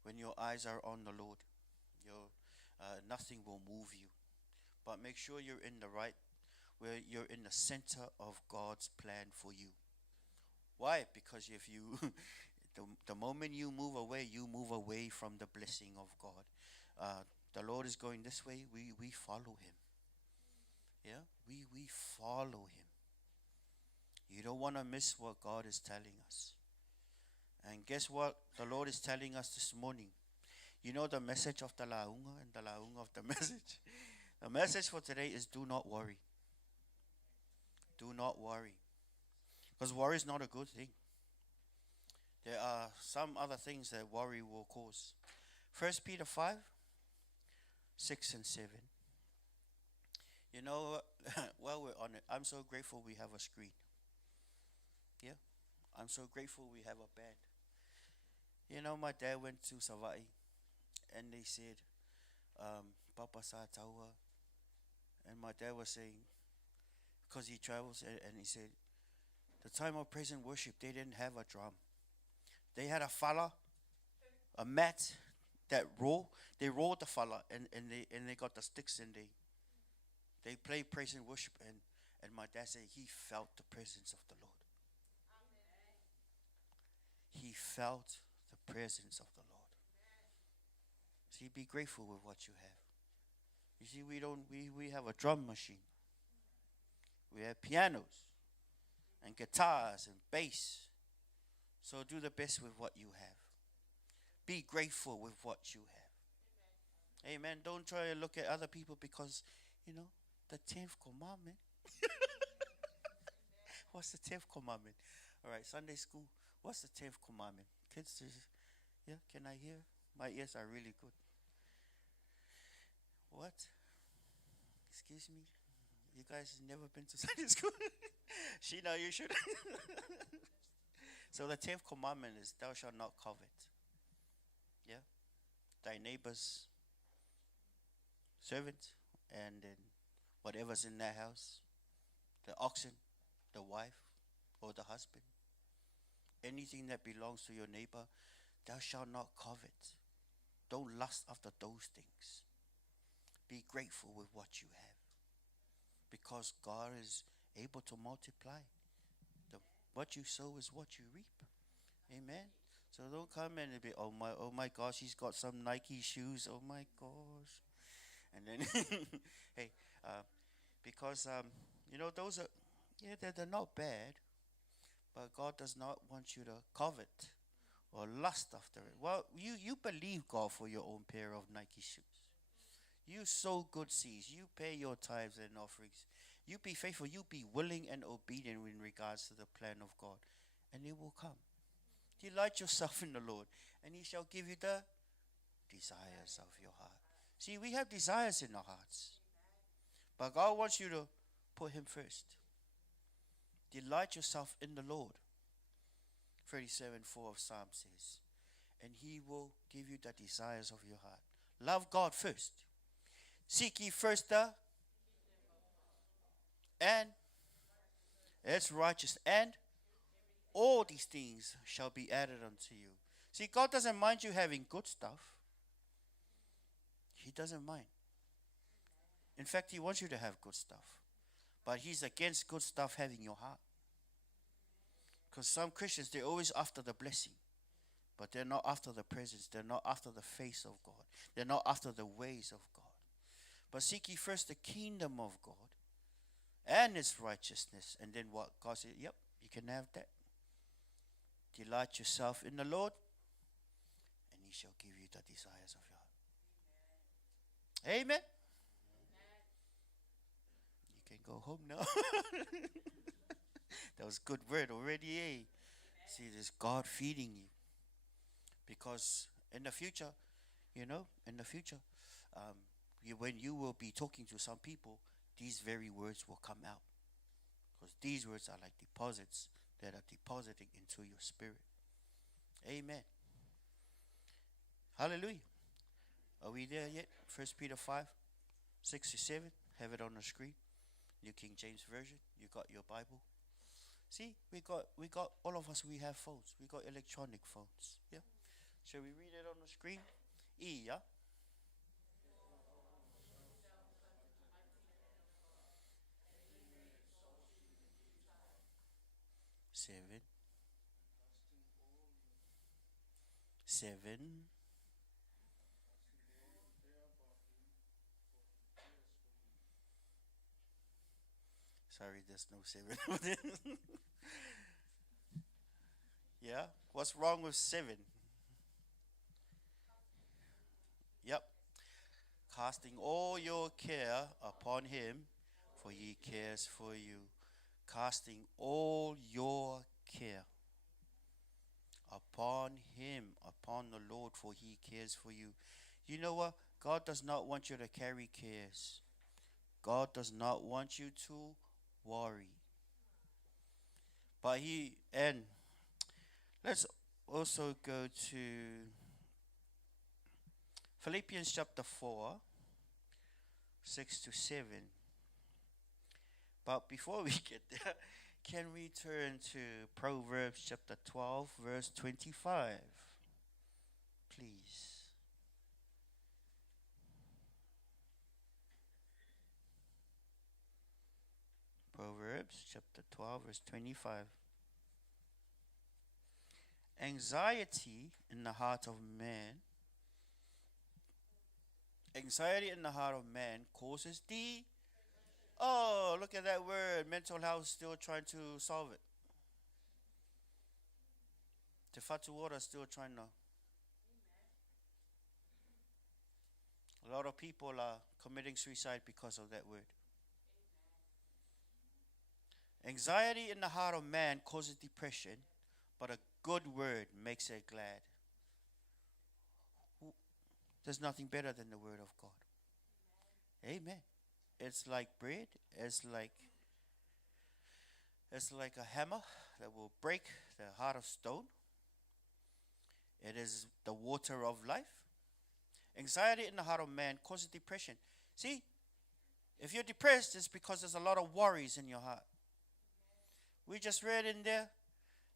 When your eyes are on the Lord, nothing will move you. But make sure you're in the right, where you're in the center of God's plan for you. Why? Because if you, the moment you move away from the blessing of God. The Lord is going this way, we follow him. Yeah, we follow him. You don't want to miss what God is telling us. And guess what the Lord is telling us this morning? You know the message of the launga and the launga of the message? The message for today is do not worry. Do not worry. Because worry is not a good thing. There are some other things that worry will cause. 1 Peter 5, 6 and 7. While we're on it, I'm so grateful we have a screen. Yeah, I'm so grateful we have a bed. My dad went to Savai, and they said, Papa sa taua. And my dad was saying, because he travels, and he said, the time of praise and worship, they didn't have a drum. They had a fala, a mat that roll. They rolled the fala, and they got the sticks, and They played praise and worship, and my dad said he felt the presence of the Lord. He felt the presence of the Lord. See, be grateful with what you have. You see, we have a drum machine. We have pianos and guitars and bass. So do the best with what you have. Be grateful with what you have. Amen. Don't try to look at other people because, the 10th commandment. What's the 10th commandment? All right, Sunday school. What's the 10th commandment? Kids, yeah, can I hear? My ears are really good. What? Excuse me? You guys never been to Sunday school? Sheena, you should. So the 10th commandment is, thou shalt not covet. Yeah? Thy neighbor's servant, and then whatever's in that house, the oxen, the wife, or the husband. Anything that belongs to your neighbor, thou shalt not covet. Don't lust after those things. Be grateful with what you have, because God is able to multiply. What you sow is what you reap. Amen. So don't come and be, oh my gosh, he's got some Nike shoes. Oh my gosh. And then, hey, because those are, they're not bad, but God does not want you to covet or lust after it. Well, you believe God for your own pair of Nike shoes. You sow good seeds. You pay your tithes and offerings. You be faithful. You be willing and obedient in regards to the plan of God. And it will come. Delight yourself in the Lord, and he shall give you the desires of your heart. See, we have desires in our hearts. But God wants you to put him first. Delight yourself in the Lord. 37:4 of Psalm says, and he will give you the desires of your heart. Love God first. Seek ye first the and its righteous, and all these things shall be added unto you. See, God doesn't mind you having good stuff. He doesn't mind. In fact, he wants you to have good stuff. But he's against good stuff having your heart. Because some Christians, they're always after the blessing. But they're not after the presence. They're not after the face of God. They're not after the ways of God. But seek ye first the kingdom of God and its righteousness. And then what? God said, yep, you can have that. Delight yourself in the Lord, and he shall give you the desires of your heart. Amen. You can go home now. That was good word already, eh? See, there's God feeding you. Because in the future, when you will be talking to some people, these very words will come out. Because these words are like deposits that are depositing into your spirit. Amen. Hallelujah. Are we there yet? 1 Peter 5:6-7. Have it on the screen. New King James Version. You got your Bible. See, we got all of us, we have phones. We got electronic phones. Yeah. Shall we read it on the screen? Yeah. 7. Sorry, there's no 7. Yeah? What's wrong with 7? Yep. Casting all your care upon him, for he cares for you. Casting all your care upon him, upon the Lord, for he cares for you. You know what? God does not want you to carry cares. God does not want you to worry. But let's also go to Philippians chapter 4, 6-7. But before we get there, can we turn to Proverbs chapter 12, verse 25? Please. Proverbs chapter 12, verse 25. Anxiety in the heart of man, anxiety in the heart of man causes oh, look at that word, mental health still trying to solve it. Te Whatu Ora still trying to. A lot of people are committing suicide because of that word. Anxiety in the heart of man causes depression, but a good word makes it glad. There's nothing better than the word of God. Amen. It's like bread. It's like a hammer that will break the heart of stone. It is the water of life. Anxiety in the heart of man causes depression. See, if you're depressed, it's because there's a lot of worries in your heart. We just read in there,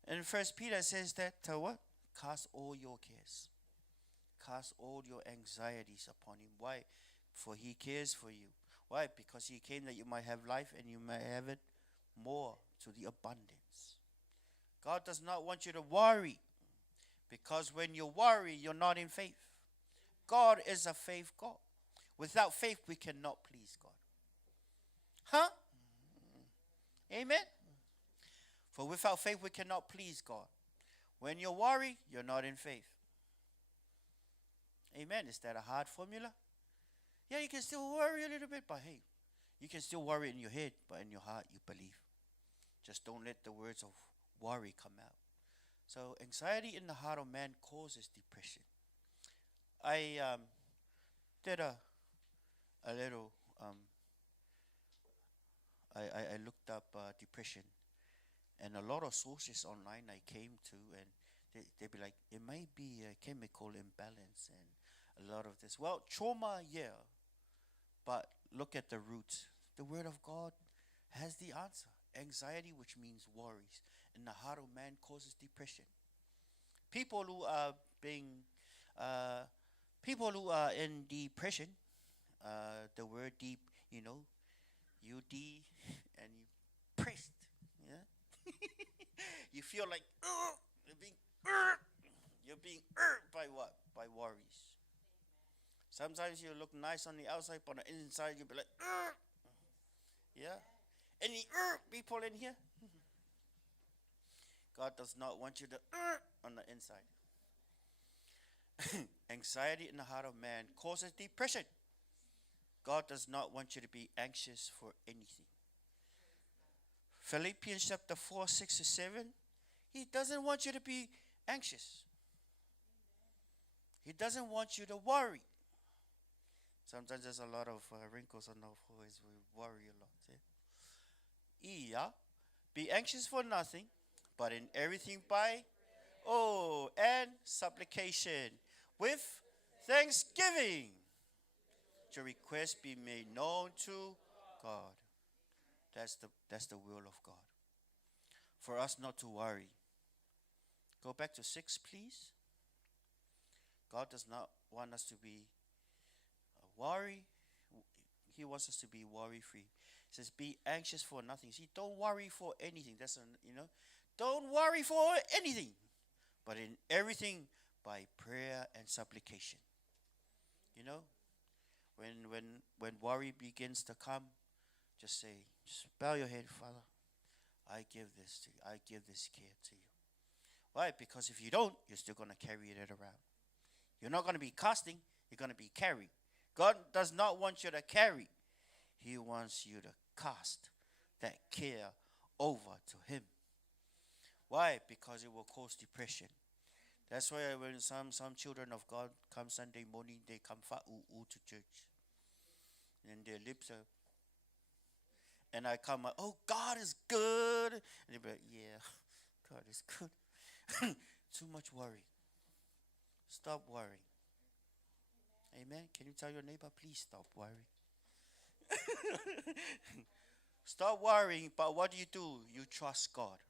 in 1 Peter says that, what? Cast all your cares. Cast all your anxieties upon him. Why? For he cares for you. Why? Because he came that you might have life and you might have it more to the abundance. God does not want you to worry, because when you worry, you're not in faith. God is a faith God. Without faith, we cannot please God. Huh? Amen? For without faith, we cannot please God. When you worry, you're not in faith. Amen. Is that a hard formula? Yeah, you can still worry a little bit, but hey, you can still worry in your head, but in your heart, you believe. Just don't let the words of worry come out. So anxiety in the heart of man causes depression. I did a little, I looked up depression, and a lot of sources online I came to, and they'd be like, it might be a chemical imbalance and a lot of this. Well, trauma, yeah, but look at the root. The word of God has the answer. Anxiety, which means worries, in the heart of man causes depression. People who are in depression, the word deep, you and you pressed, yeah. You feel like you're being by what? By worries. Sometimes you look nice on the outside, but on the inside you'll be like, yeah. Any people in here? God does not want you to on the inside. Anxiety in the heart of man causes depression. God does not want you to be anxious for anything. Philippians chapter 4, 6 to 7. He doesn't want you to be anxious. He doesn't want you to worry. Sometimes there's a lot of wrinkles on our foreheads. We worry a lot. Yeah. Be anxious for nothing, but in everything by and supplication with thanksgiving. Your request be made known to God. That's the will of God. For us not to worry. Go back to 6, please. God does not want us to be worry. He wants us to be worry-free. He says, be anxious for nothing. See, don't worry for anything. Don't worry for anything. But in everything, by prayer and supplication. When worry begins to come, just bow your head, Father. I give this to you. I give this care to you. Why? Because if you don't, you're still going to carry it around. You're not going to be casting. You're going to be carrying. God does not want you to carry. He wants you to cast that care over to him. Why? Because it will cause depression. That's why when some children of God come Sunday morning, they come fa'u'u to church. And their lips are, and I come up, oh, God is good. And they be like, yeah, God is good. Too much worry. Stop worrying. Amen. Can you tell your neighbor, please stop worrying? Stop worrying, but what do? You trust God.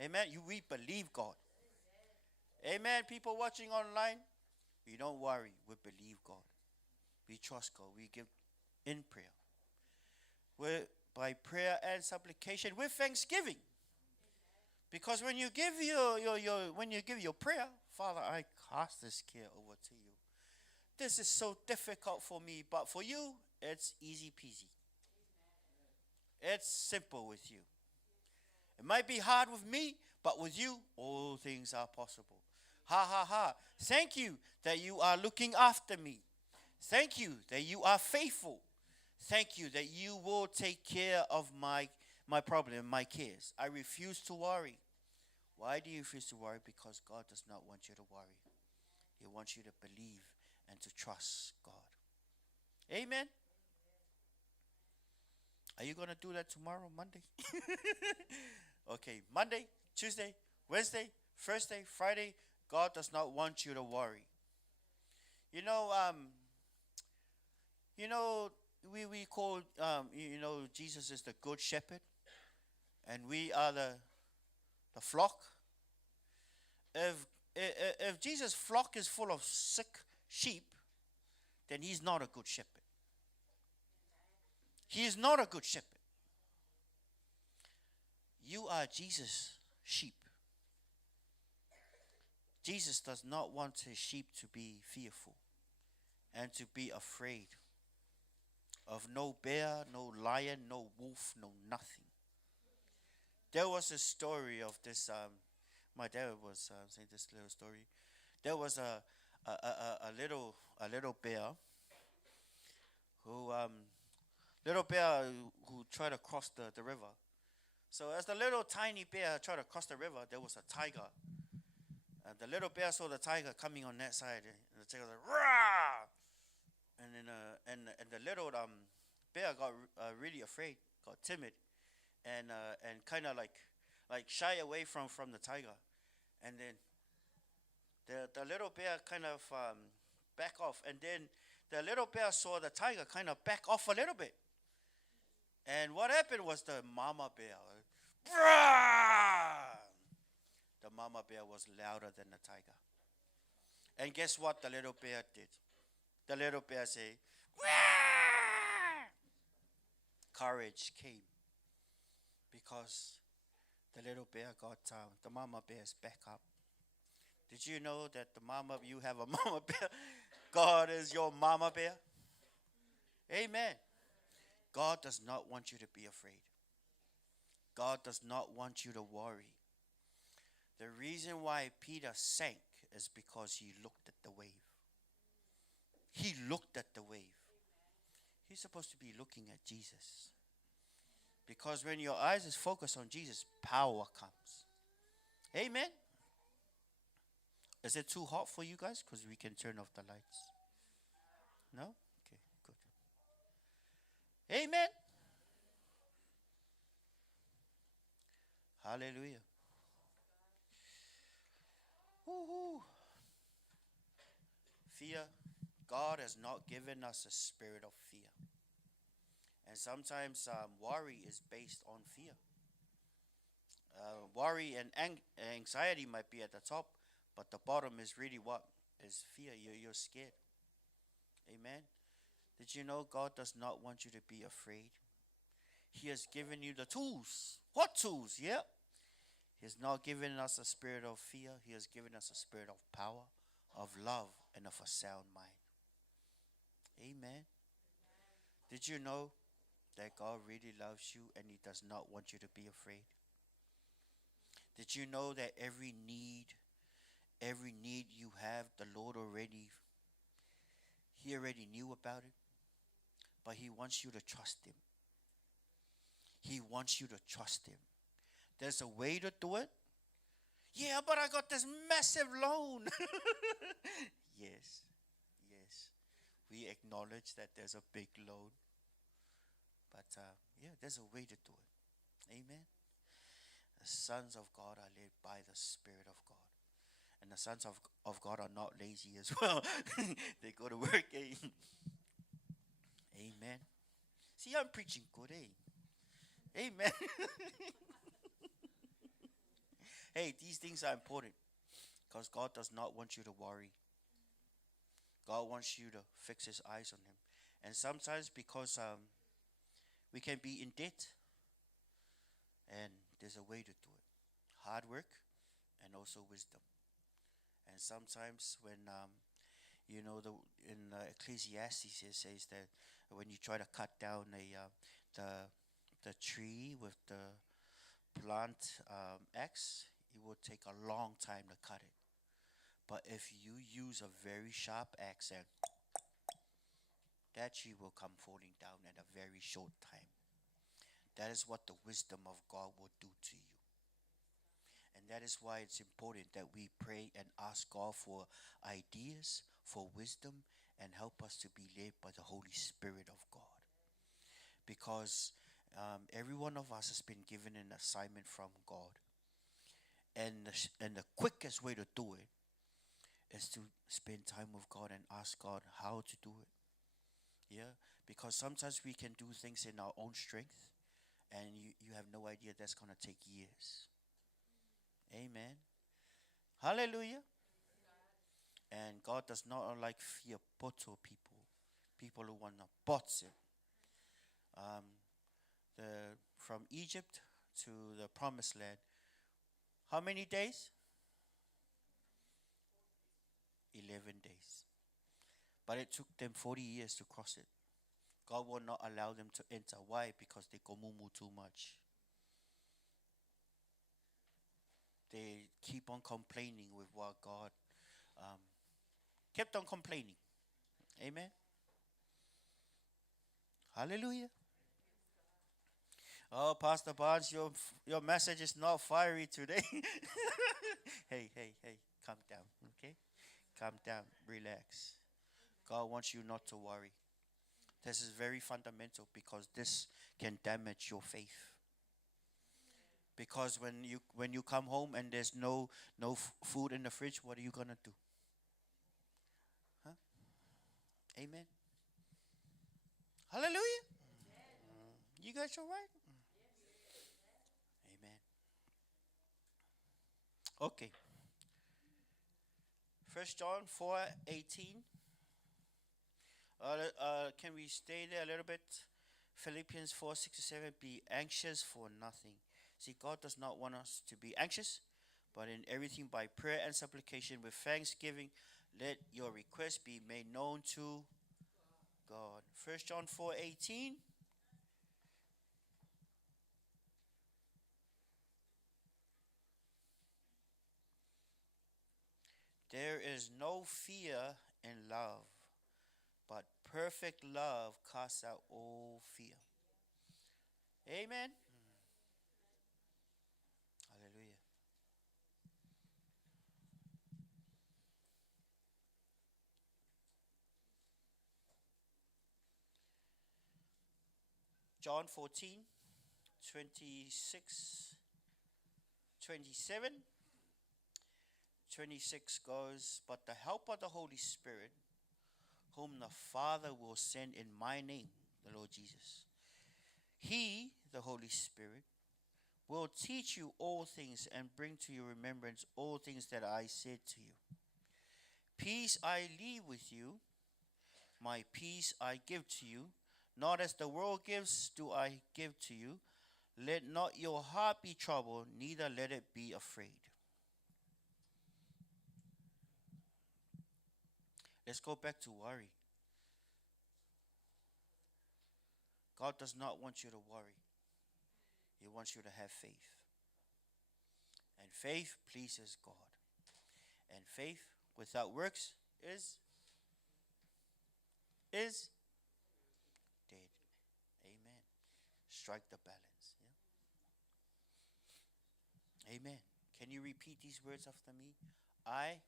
Amen. We believe God. Amen. People watching online, we don't worry. We believe God. We trust God. We give in prayer. by prayer and supplication with thanksgiving. Because when you give your prayer, Father, I cast this care over to you. This is so difficult for me, but for you, it's easy peasy. It's simple with you. It might be hard with me, but with you, all things are possible. Ha ha ha. Thank you that you are looking after me. Thank you that you are faithful. Thank you that you will take care of my problem, my cares. I refuse to worry. Why do you refuse to worry? Because God does not want you to worry. He wants you to believe and to trust God. Amen. Are you going to do that tomorrow, Monday? Okay, Monday, Tuesday, Wednesday, Thursday, Friday, God does not want you to worry. You know, we call, Jesus is the good shepherd, and we are the flock. If Jesus' flock is full of sick sheep, then he's not a good shepherd. He is not a good shepherd. You are Jesus' sheep. Jesus does not want his sheep to be fearful and to be afraid of no bear, no lion, no wolf, no nothing. There was a story of this, my dad was saying this little story. There was a little bear who tried to cross the river. So as the little tiny bear tried to cross the river, there was a tiger. And the little bear saw the tiger coming on that side, and the tiger was like, "Rah!" And then and the little bear got really afraid, got timid, and kind of like shy away from the tiger. And then the little bear kind of back off, and then the little bear saw the tiger kind of back off a little bit. And what happened was the mama bear, the mama bear was louder than the tiger. And guess what the little bear did? The little bear said, courage came, because the little bear got the mama bear's back up. Did you know that you have a mama bear? God is your mama bear. Amen. God does not want you to be afraid. God does not want you to worry. The reason why Peter sank is because he looked at the wave. He looked at the wave. He's supposed to be looking at Jesus. Because when your eyes is focused on Jesus, power comes. Amen. Is it too hot for you guys? Because we can turn off the lights. No? Okay, good. Amen. Hallelujah. Woo-hoo. Fear. God has not given us a spirit of fear. And sometimes worry is based on fear. Worry and anxiety might be at the top, but the bottom is really what? Is fear. You're scared. Amen. Did you know God does not want you to be afraid? He has given you the tools. What tools? Yeah. He has not given us a spirit of fear. He has given us a spirit of power, of love, and of a sound mind. Amen. Did you know that God really loves you and he does not want you to be afraid? Did you know that every need you have, the Lord He already knew about it, but he wants you to trust him. He wants you to trust him. There's a way to do it. Yeah, but I got this massive loan. Yes. We acknowledge that there's a big loan. But there's a way to do it. Amen. The sons of God are led by the Spirit of God. And the sons of God are not lazy as well. They go to work. Amen. See, I'm preaching good, Amen. Hey, these things are important because God does not want you to worry. God wants you to fix his eyes on him. And sometimes because We can be in debt, and there's a way to do it. Hard work and also wisdom. And sometimes when in Ecclesiastes it says that when you try to cut down the tree with the blunt axe, it will take a long time to cut it. But if you use a very sharp axe, and that tree will come falling down in a very short time. That is what the wisdom of God will do to you. And that is why it's important that we pray and ask God for ideas, for wisdom, and help us to be led by the Holy Spirit of God. Because every one of us has been given an assignment from God. And the quickest way to do it is to spend time with God and ask God how to do it. Yeah, because sometimes we can do things in our own strength, and you have no idea that's going to take years. Amen. Hallelujah. And God does not like fear poto people who want to bots it. From Egypt to the promised land, how many days? 11 days. But it took them 40 years to cross it. God will not allow them to enter. Why? Because they komumu too much. They keep on complaining with what God kept on complaining. Amen. Hallelujah. Oh, Pastor Barnes, your message is not fiery today. Hey, calm down, okay? Calm down, relax. God wants you not to worry. This is very fundamental because this can damage your faith. Because when you come home and there's no food in the fridge, what are you gonna do? Huh? Amen. Hallelujah. You guys all right? Amen. Okay. 1 John 4:18. Can we stay there a little bit? Philippians 4:6-7. Be anxious for nothing. See, God does not want us to be anxious, but in everything by prayer and supplication with thanksgiving, let your requests be made known to God. 1 John 4:18. There is no fear in love, but perfect love casts out all fear. Amen. Hallelujah. John 14:26-27. 26 goes, but the helper, the Holy Spirit, whom the Father will send in my name, the Lord Jesus. He, the Holy Spirit, will teach you all things and bring to your remembrance all things that I said to you. Peace I leave with you, my peace I give to you. Not as the world gives do I give to you. Let not your heart be troubled, neither let it be afraid. Let's go back to worry. God does not want you to worry. He wants you to have faith. And faith pleases God. And faith without works is dead. Amen. Strike the balance. Yeah? Amen. Can you repeat these words after me? I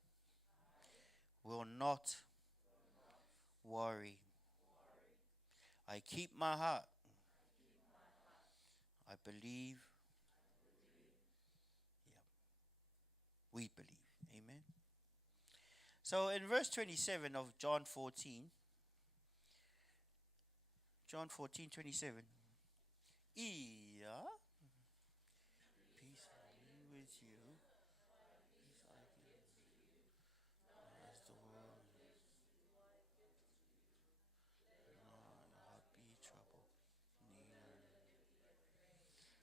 will not worry. I keep my heart. I believe. Yeah. We believe. Amen. So in verse 27 of John 14, John 14:27. Yeah. Peace be with you. Peace I give to you. As the world not be troubled, neither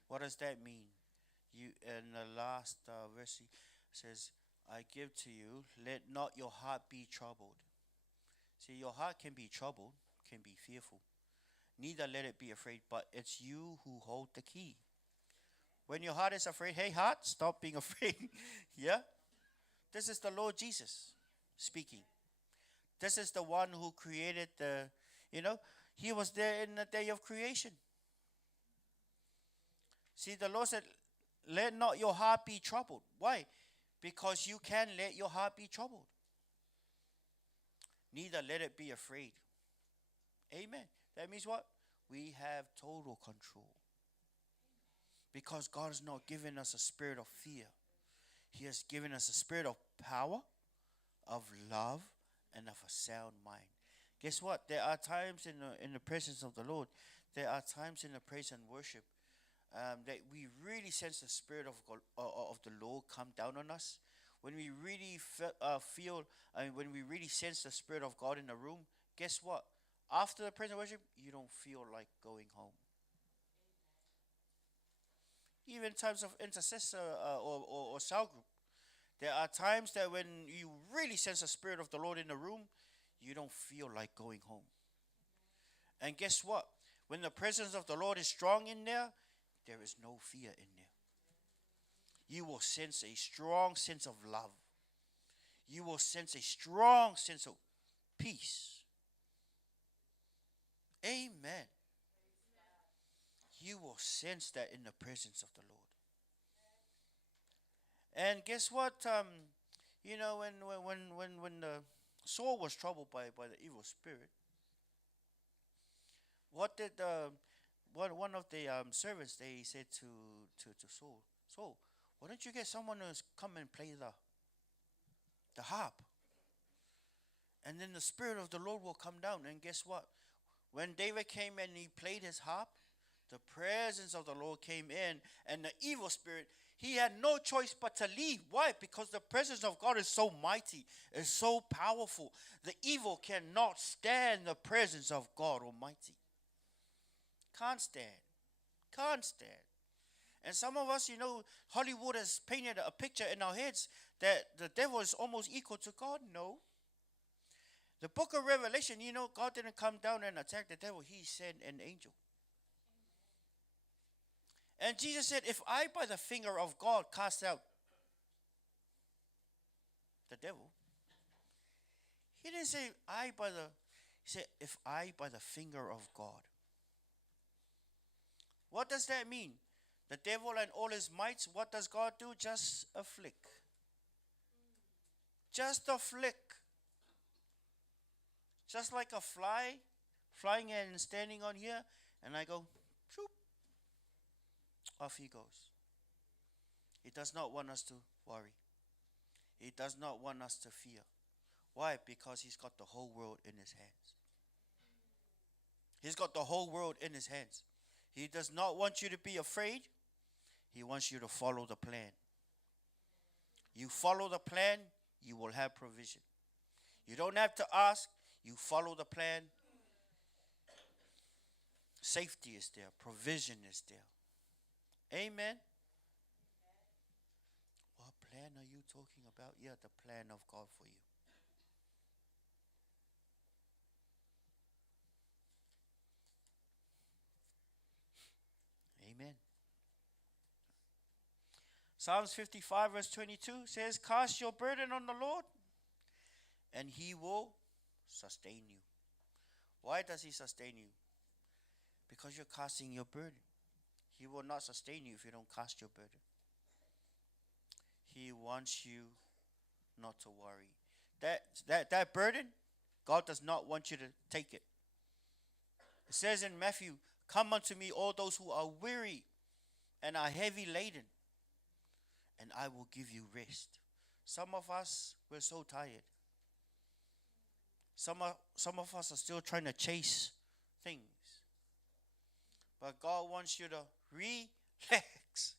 What does that mean? You in the last verse it says, "I give to you, let not your heart be troubled." See, your heart can be troubled, can be fearful. Neither let it be afraid, but it's you who hold the key. When your heart is afraid, hey heart, stop being afraid. Yeah? This is the Lord Jesus speaking. This is the one who created he was there in the day of creation. See, the Lord said, let not your heart be troubled. Why? Because you can let your heart be troubled. Neither let it be afraid. Amen. That means what? We have total control. Because God has not given us a spirit of fear. He has given us a spirit of power, of love, and of a sound mind. Guess what? There are times in the presence of the Lord, there are times in the praise and worship that we really sense the Spirit of God, of the Lord come down on us. When we really when we really sense the Spirit of God in the room, guess what? After the praise and worship, you don't feel like going home. Even in times of intercessor or cell group, there are times that when you really sense the Spirit of the Lord in the room, you don't feel like going home. And guess what? When the presence of the Lord is strong in there, there is no fear in there. You will sense a strong sense of love. You will sense a strong sense of peace. Amen. You will sense that in the presence of the Lord. And guess what? When the Saul was troubled by the evil spirit, what did one of the servants, they said to Saul, Saul, why don't you get someone to come and play the harp? And then the Spirit of the Lord will come down. And guess what? When David came and he played his harp, the presence of the Lord came in, and the evil spirit, he had no choice but to leave. Why? Because the presence of God is so mighty, is so powerful. The evil cannot stand the presence of God Almighty. Can't stand. Can't stand. And some of us, Hollywood has painted a picture in our heads that the devil is almost equal to God. No. The book of Revelation, God didn't come down and attack the devil. He sent an angel. And Jesus said, if I by the finger of God cast out the devil, he didn't say he said, if I by the finger of God. What does that mean? The devil and all his mights, what does God do? Just a flick. Just a flick. Just like a fly flying and standing on here, and I go, shoop. Off he goes. He does not want us to worry. He does not want us to fear. Why? Because he's got the whole world in his hands. He's got the whole world in his hands. He does not want you to be afraid. He wants you to follow the plan. You follow the plan, you will have provision. You don't have to ask. You follow the plan. Safety is there. Provision is there. Amen. What plan are you talking about? Yeah, the plan of God for you. Amen. Psalms 55 verse 22 says, cast your burden on the Lord and he will sustain you. Why does he sustain you? Because you're casting your burden. He will not sustain you if you don't cast your burden. He wants you not to worry. That burden, God does not want you to take it. It says in Matthew, come unto me all those who are weary and are heavy laden, and I will give you rest. Some of us, we're so tired. Some of us are still trying to chase things. But God wants you to relax.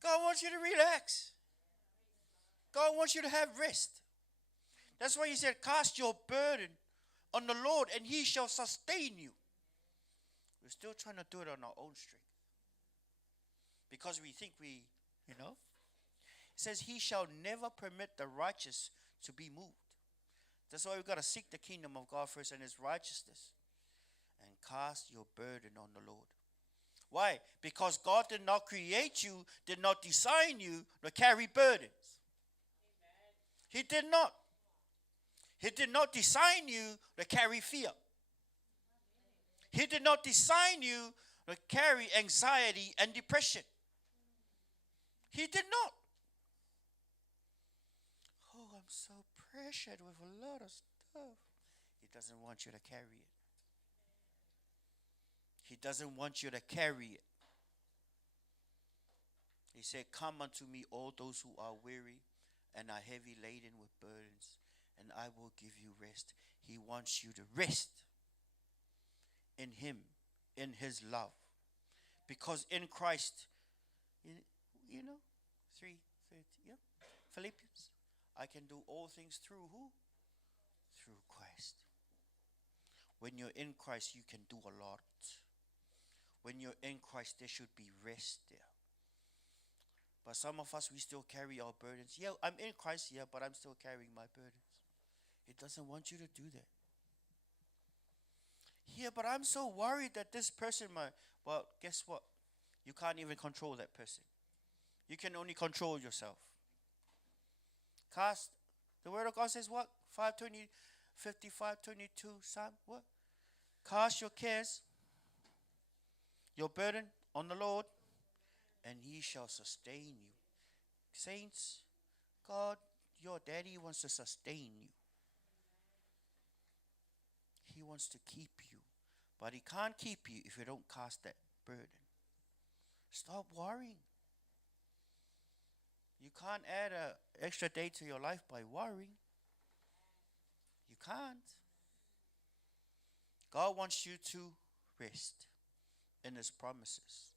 God wants you to relax. God wants you to have rest. That's why he said, cast your burden on the Lord and he shall sustain you. We're still trying to do it on our own strength. because we think we, you know. It says, he shall never permit the righteous to be moved. That's why we've got to seek the kingdom of God first and his righteousness. And cast your burden on the Lord. Why? Because God did not create you, did not design you to carry burdens. Amen. He did not. He did not design you to carry fear. He did not design you to carry anxiety and depression. He did not. Oh, I'm so pressured with a lot of stuff. He doesn't want you to carry it. He doesn't want you to carry it. He said, come unto me, all those who are weary and are heavy laden with burdens, and I will give you rest. He wants you to rest in him, in his love. Because in Christ, you know, 3:30, yeah, Philippians, I can do all things through who? Through Christ. When you're in Christ, you can do a lot. When you're in Christ, there should be rest there. But some of us, we still carry our burdens. Yeah, I'm in Christ here, but I'm still carrying my burdens. It doesn't want you to do that. Yeah, but I'm so worried that this person might. Well, guess what? You can't even control that person. You can only control yourself. Cast, the word of God says what? 5:20, 55:22, Psalm, what? Cast your cares, your burden on the Lord, and he shall sustain you. Saints, God, your daddy wants to sustain you. He wants to keep you. But he can't keep you if you don't cast that burden. Stop worrying. You can't add an extra day to your life by worrying. You can't. God wants you to rest in his promises.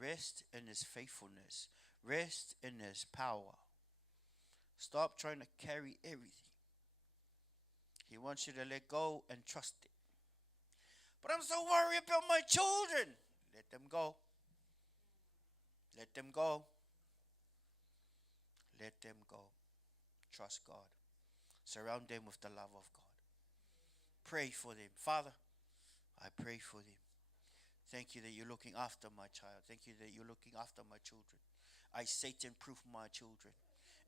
Rest in his faithfulness. Rest in his power. Stop trying to carry everything. He wants you to let go and trust it. But I'm so worried about my children. Let them go. Let them go. Let them go. Trust God. Surround them with the love of God. Pray for them. Father, I pray for them. Thank you that you're looking after my child. Thank you that you're looking after my children. I, Satan, proof my children.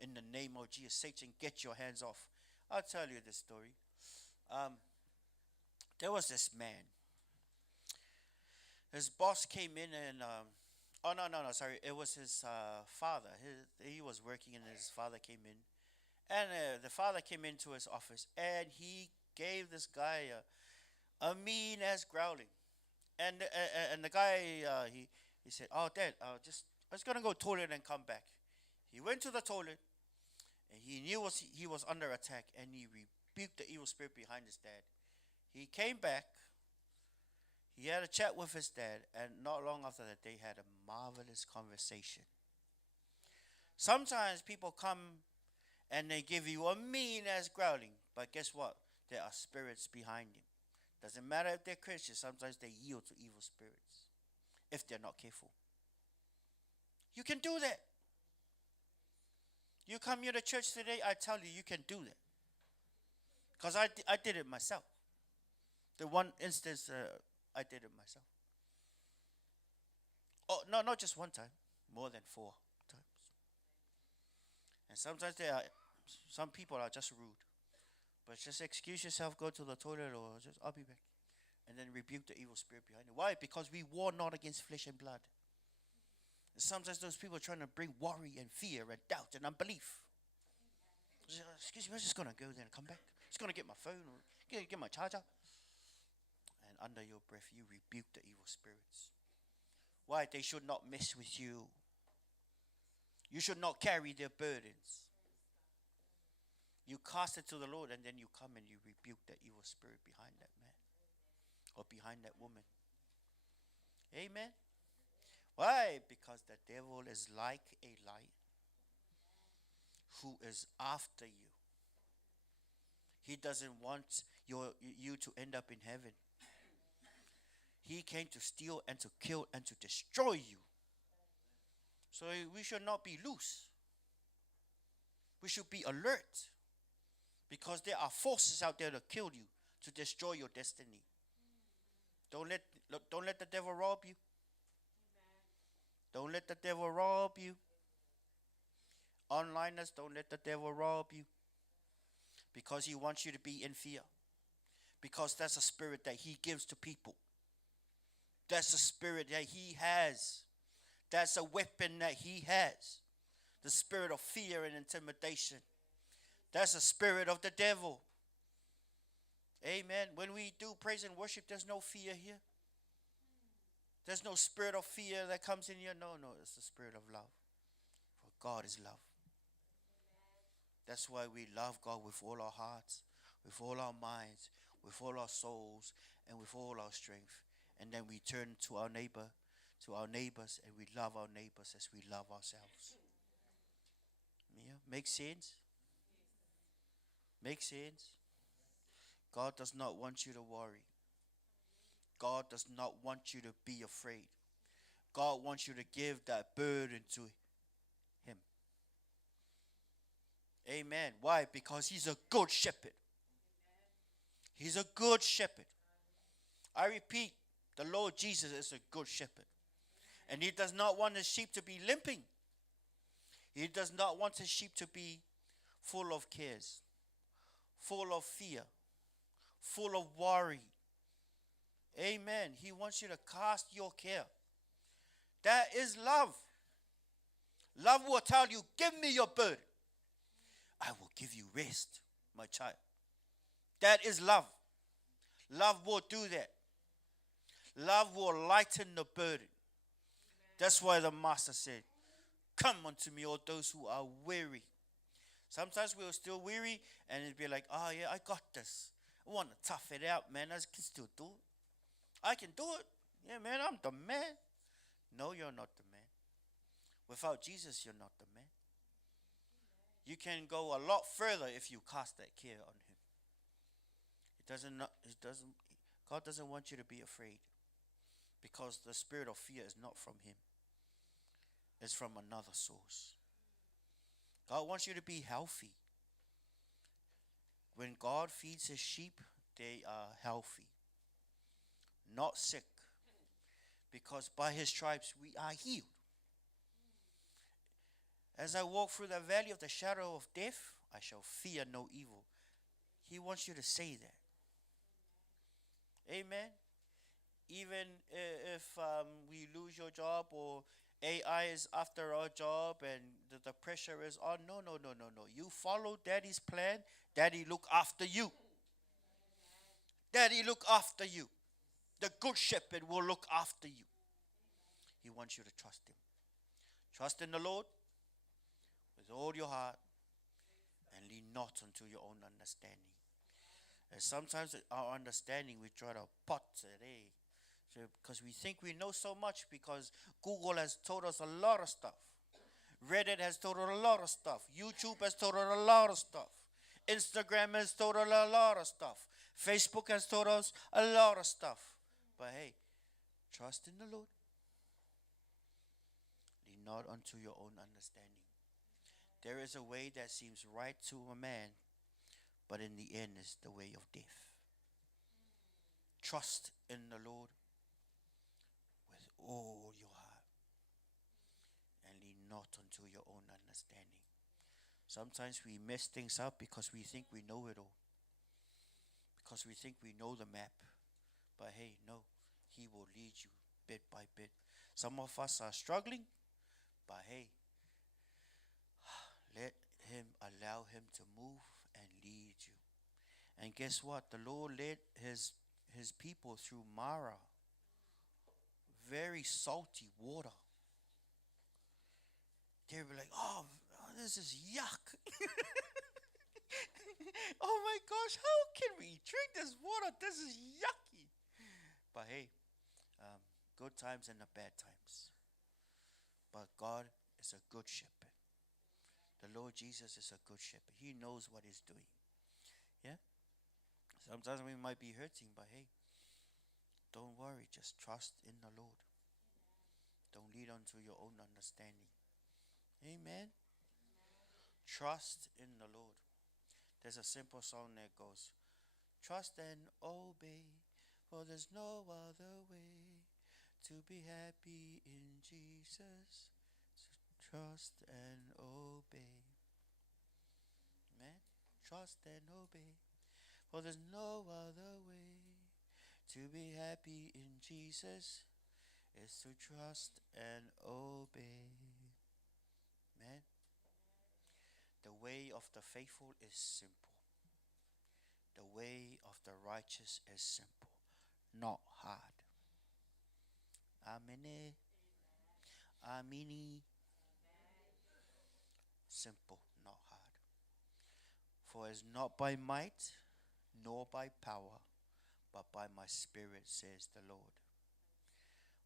In the name of Jesus, Satan, get your hands off. I'll tell you this story. There was this man. His boss came in and, sorry. It was his father. He was working and his father came in. And the father came into his office and he gave this guy a mean-ass growling. And the guy, he said, oh, Dad, I was going to go to the toilet and come back. He went to the toilet and he knew he was under attack and he rebuked the evil spirit behind his dad. He came back. He had a chat with his dad, and not long after that, they had a marvelous conversation. Sometimes people come and they give you a mean-ass growling, but guess what? There are spirits behind him. Doesn't matter if they're Christians, sometimes they yield to evil spirits if they're not careful. You can do that. You come here to church today, I tell you, you can do that. Because I did it myself. The one instance, I did it myself. Oh, no, not just one time. More than 4 times. And sometimes some people are just rude. But just excuse yourself, go to the toilet, or just, I'll be back. And then rebuke the evil spirit behind it. Why? Because we war not against flesh and blood. And sometimes those people are trying to bring worry and fear and doubt and unbelief. Excuse me, I'm just going to go there and come back. Just going to get my phone or get my charger. And under your breath, you rebuke the evil spirits. Why? They should not mess with you. You should not carry their burdens. You cast it to the Lord, and then you come and you rebuke the evil spirit behind that man or behind that woman. Amen. Why? Because the devil is like a lion who is after you. He doesn't want you to end up in heaven. He came to steal and to kill and to destroy you. So we should not be loose. We should be alert. Because there are forces out there to kill you, to destroy your destiny. Don't let the devil rob you. Don't let the devil rob you. Onliners, don't let the devil rob you. Because he wants you to be in fear. Because that's a spirit that he gives to people. That's a spirit that he has. That's a weapon that he has. The spirit of fear and intimidation. That's a spirit of the devil. Amen. When we do praise and worship, there's no fear here. There's no spirit of fear that comes in here. No, it's the spirit of love. For God is love. That's why we love God with all our hearts, with all our minds, with all our souls, and with all our strength. And then we turn to our neighbors, and we love our neighbors as we love ourselves. Yeah, make sense? Make sense? God does not want you to worry. God does not want you to be afraid. God wants you to give that burden to him. Amen. Why? Because he's a good shepherd. He's a good shepherd. I repeat, the Lord Jesus is a good shepherd. And he does not want his sheep to be limping. He does not want his sheep to be full of cares, full of fear, full of worry. Amen. He wants you to cast your care. That is love. Love will tell you, give me your burden. I will give you rest, my child. That is love. Love will do that. Love will lighten the burden. That's why the master said, come unto me, all those who are weary. Sometimes we're still weary and it'd be like, oh yeah, I got this. I want to tough it out, man. I can still do it. I can do it. Yeah, man, I'm the man. No, you're not the man. Without Jesus, you're not the man. You can go a lot further if you cast that care on him. God doesn't want you to be afraid. Because the spirit of fear is not from him. It's from another source. God wants you to be healthy. When God feeds his sheep, they are healthy. Not sick. Because by his stripes we are healed. As I walk through the valley of the shadow of death, I shall fear no evil. He wants you to say that. Amen. Even if we lose your job or AI is after our job and the pressure is on. No. You follow Daddy's plan. Daddy look after you. Daddy look after you. The good shepherd will look after you. He wants you to trust him. Trust in the Lord with all your heart and lean not unto your own understanding. And sometimes our understanding we try to pot it, because we think we know so much because Google has told us a lot of stuff. Reddit has told us a lot of stuff. YouTube has told us a lot of stuff. Instagram has told us a lot of stuff. Facebook has told us a lot of stuff. But hey, trust in the Lord. Lean not unto your own understanding. There is a way that seems right to a man, but in the end is the way of death. Trust in the Lord with all your heart and lean not unto your own understanding. Sometimes we mess things up because we think we know it all. Because we think we know the map. But hey, no, he will lead you bit by bit. Some of us are struggling, but hey, allow him to move and lead you. And guess what? The Lord led his people through Mara. Very salty water. They were like, oh, this is yuck. Oh my gosh, how can we drink this water? This is yucky. But hey, good times and the bad times. But God is a good shepherd. The Lord Jesus is a good shepherd. He knows what he's doing. Yeah? Sometimes we might be hurting, but hey, don't worry. Just trust in the Lord. Don't lead on to your own understanding. Amen. Trust in the Lord. There's a simple song that goes, trust and obey, for there's no other way to be happy in Jesus. So trust and obey. Amen. Trust and obey, for there's no other way to be happy in Jesus is to trust and obey. Amen. The way of the faithful is simple. The way of the righteous is simple, not hard. Amen. Amini. Simple, not hard. For it's not by might, nor by power, but by my spirit, says the Lord.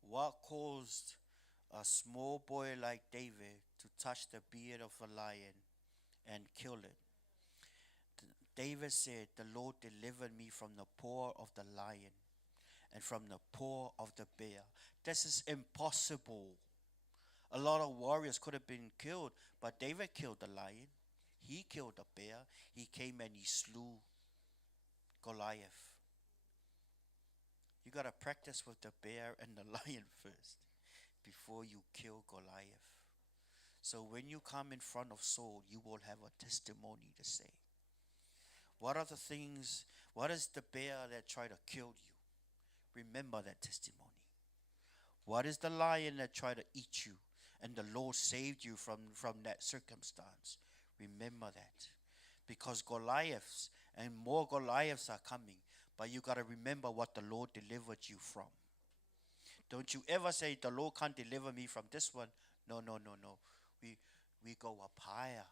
What caused a small boy like David to touch the beard of a lion and kill it? David said, the Lord delivered me from the paw of the lion and from the paw of the bear. This is impossible. A lot of warriors could have been killed, but David killed the lion. He killed the bear. He came and he slew Goliath. You got to practice with the bear and the lion first before you kill Goliath. So when you come in front of Saul, you will have a testimony to say. What are the things, what is the bear that tried to kill you? Remember that testimony. What is the lion that tried to eat you and the Lord saved you from that circumstance? Remember that. Because Goliaths and more Goliaths are coming. But you got to remember what the Lord delivered you from. Don't you ever say, the Lord can't deliver me from this one. No. We go up higher.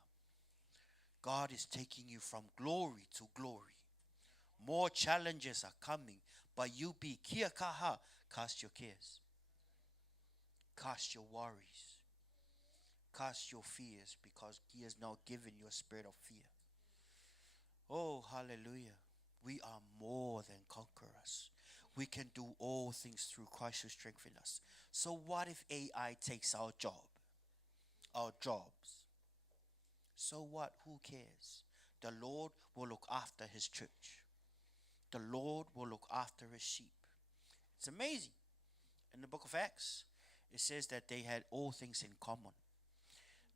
God is taking you from glory to glory. More challenges are coming. But you be kia kaha. Cast your cares. Cast your worries. Cast your fears, because He has not given you a spirit of fear. Oh, hallelujah. We are more than conquerors. We can do all things through Christ who strengthens us. So what if AI takes our job? Our jobs. So what? Who cares? The Lord will look after His church. The Lord will look after His sheep. It's amazing. In the book of Acts, it says that they had all things in common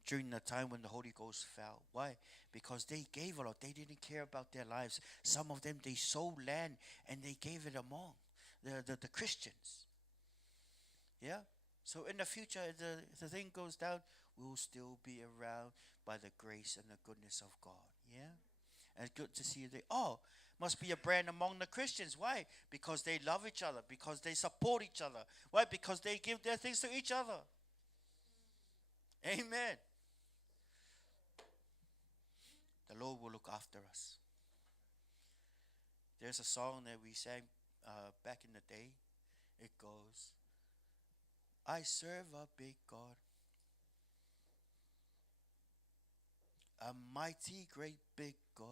during the time when the Holy Ghost fell. Why? Because they gave a lot. They didn't care about their lives. Some of them, they sold land and they gave it among the Christians. Yeah? So in the future, the thing goes down, we'll still be around by the grace and the goodness of God. Yeah? And it's good to see you. Must be a brand among the Christians. Why? Because they love each other. Because they support each other. Why? Because they give their things to each other. Amen. The Lord will look after us. There's a song that we sang back in the day. It goes, I serve a big God, a mighty, great, big God.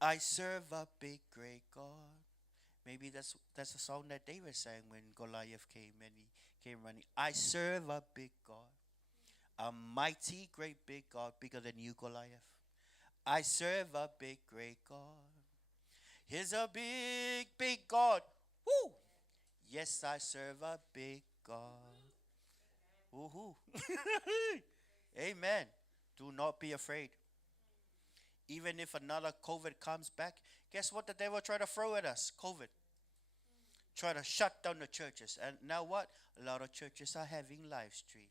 I serve a big, great God. Maybe that's a song that David sang when Goliath came and he came running. I serve a big God, a mighty, great, big God, bigger than you, Goliath. I serve a big, great God. He's a big, big God. Woo! Yes, I serve a big God. Woohoo! Amen. Do not be afraid. Even if another COVID comes back, guess what the devil try to throw at us? COVID. Try to shut down the churches. And now what? A lot of churches are having live stream.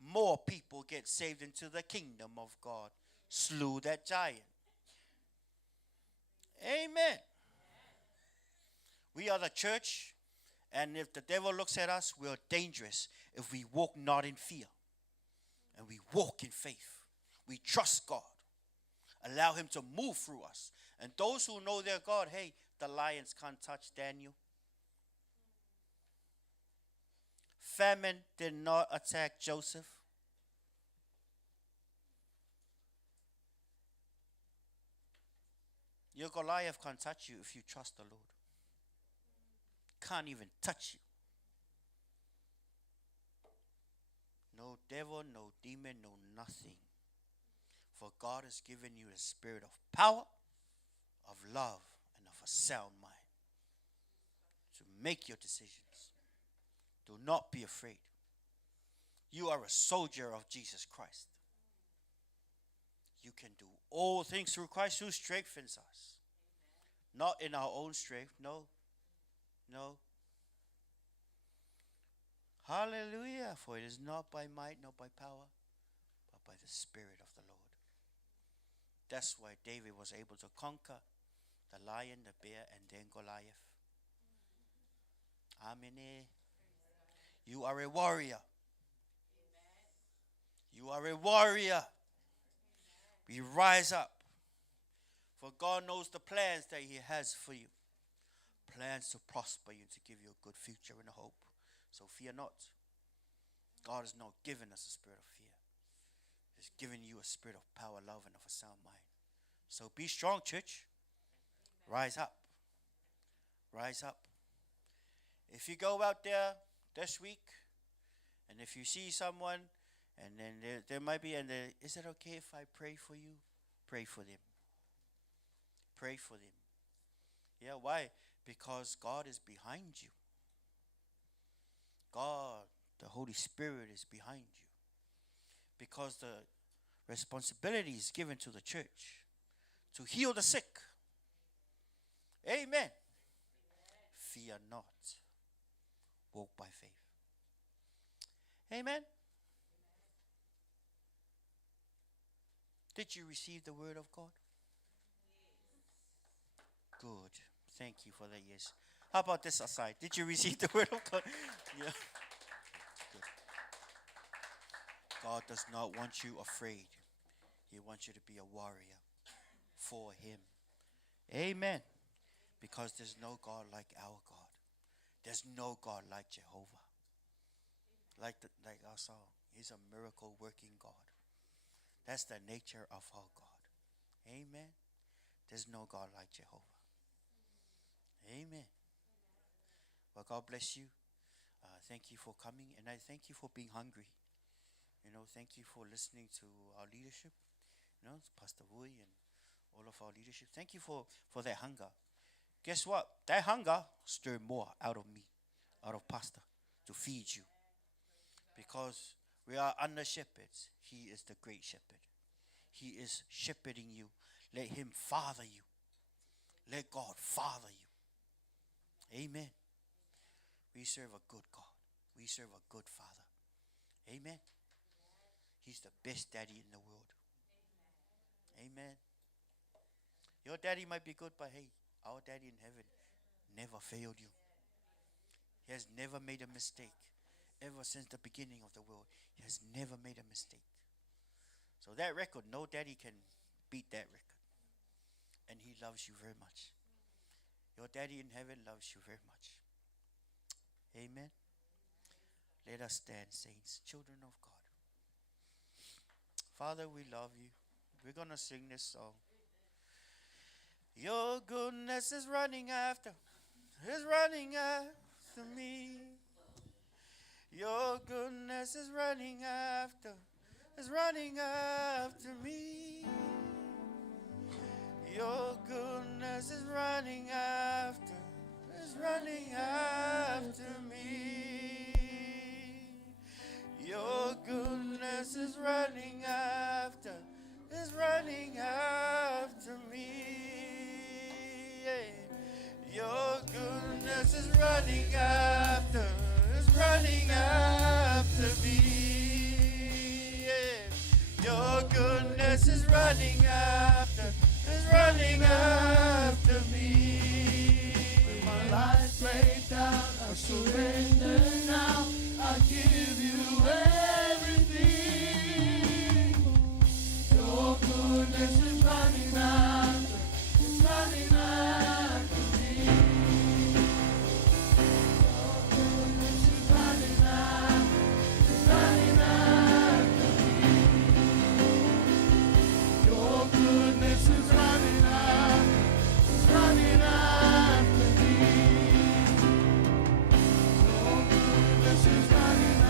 More people get saved into the kingdom of God. Slew that giant. Amen. We are the church, and if the devil looks at us, we are dangerous if we walk not in fear. And we walk in faith. We trust God. Allow Him to move through us. And those who know their God, hey, the lions can't touch Daniel. Famine did not attack Joseph. Your Goliath can't touch you if you trust the Lord. Can't even touch you. no devil, no demon, no nothing. For God has given you the spirit of power, of love, and of a sound mind to make your decisions. Do not be afraid. You are a soldier of Jesus Christ. You can do all things through Christ who strengthens us. Not in our own strength, no. No. Hallelujah. For it is not by might, not by power, but by the Spirit of the Lord. That's why David was able to conquer the lion, the bear, and then Goliath. Amen. You are a warrior. You are a warrior. We rise up. For God knows the plans that He has for you. Plans to prosper you, to give you a good future and a hope. So fear not. God has not given us a spirit of fear. He's given you a spirit of power, love, and of a sound mind. So be strong, church. Rise up. Rise up. If you go out there this week, and if you see someone, and then there might be, is it okay if I pray for you? Pray for them. Pray for them. Yeah, why? Because God is behind you. God, the Holy Spirit is behind you. Because the responsibility is given to the church to heal the sick. Amen. Fear not. Walk by faith. Amen. Did you receive the word of God? Good. Thank you for that, yes. How about this aside? Did you receive the word of God? Yeah. Good. God does not want you afraid. He wants you to be a warrior for Him. Amen. Because there's no God like our God. There's no God like Jehovah. Like our song. He's a miracle working God. That's the nature of our God. Amen. There's no God like Jehovah. Amen. Well, God bless you. Thank you for coming, and I thank you for being hungry. Thank you for listening to our leadership. Pastor Wui and all of our leadership. Thank you for that hunger. Guess what? That hunger stirred more out of me, out of Pastor, to feed you. Because we are under shepherds. He is the great shepherd. He is shepherding you. Let Him father you. Let God father you. Amen. We serve a good God. We serve a good Father. Amen. He's the best daddy in the world. Amen. Your daddy might be good, but hey, our daddy in heaven never failed you. He has never made a mistake. Ever since the beginning of the world, He has never made a mistake. So that record, no daddy can beat that record. And He loves you very much. Your daddy in heaven loves you very much. Amen. Let us stand, saints, children of God. Father, we love you. We're going to sing this song. Your goodness is running after me. Your goodness is running after me. Your goodness is running after me. Your goodness is running after me. Yeah. Your goodness is running after me. Yeah. Your goodness is running after me. With my life laid down, I surrender now. I give you everything. Your goodness is running after me. Your goodness is running after me. Your goodness is running after me. Your goodness is running after me.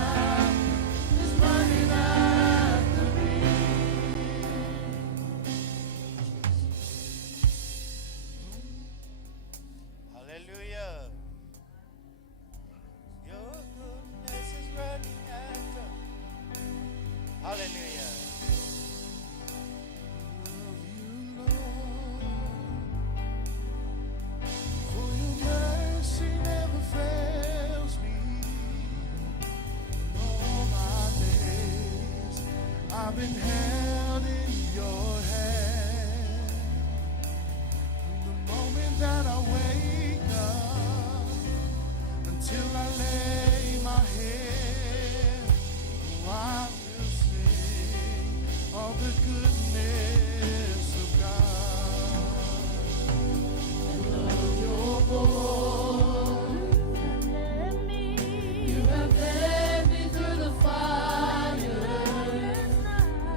Hallelujah. For your mercy never fails me. All my days I've been held in your hand. From the moment that I wake up until I lay my head, oh, I will sing of the goodness of God. You have led me through the fire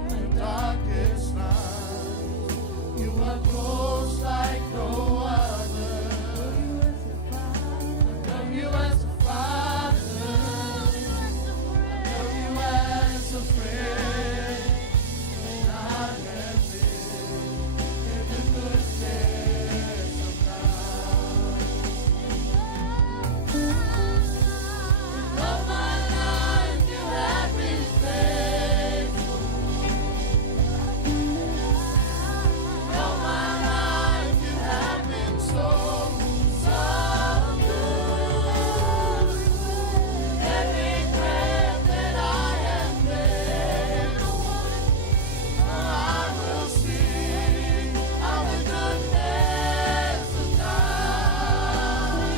And darkest night, you are close like no other. Love you as a father, love you as a friend. And I have lived in the goodness of God. All my life you have been faithful. All my life you have been so, so good. Every breath that I am able, I will sing of the goodness of God.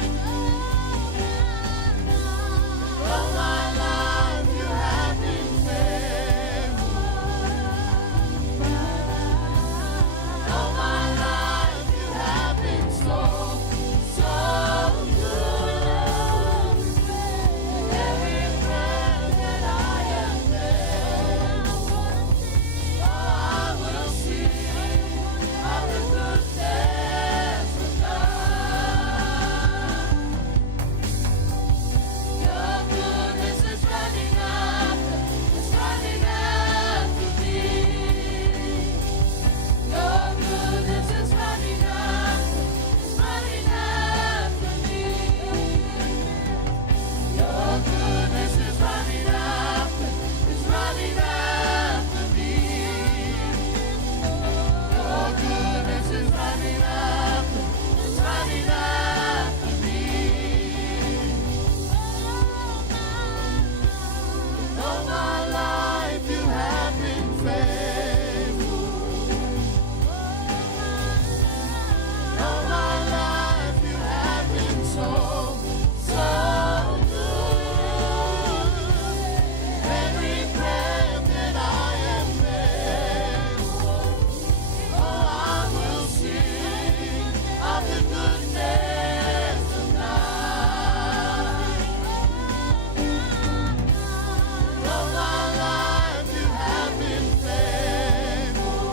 All my life you have been faithful. All my life you have been so, so good. Every breath that I am able, I will sing of the goodness of God. Your goodness is running after me. Your goodness is running after me. Your goodness is running after me. Your goodness is running after me. All my life you have been faithful. All my life you have been so, so good. Every breath that I am able, oh, I will sing of the goodness of God. All my life you have been faithful.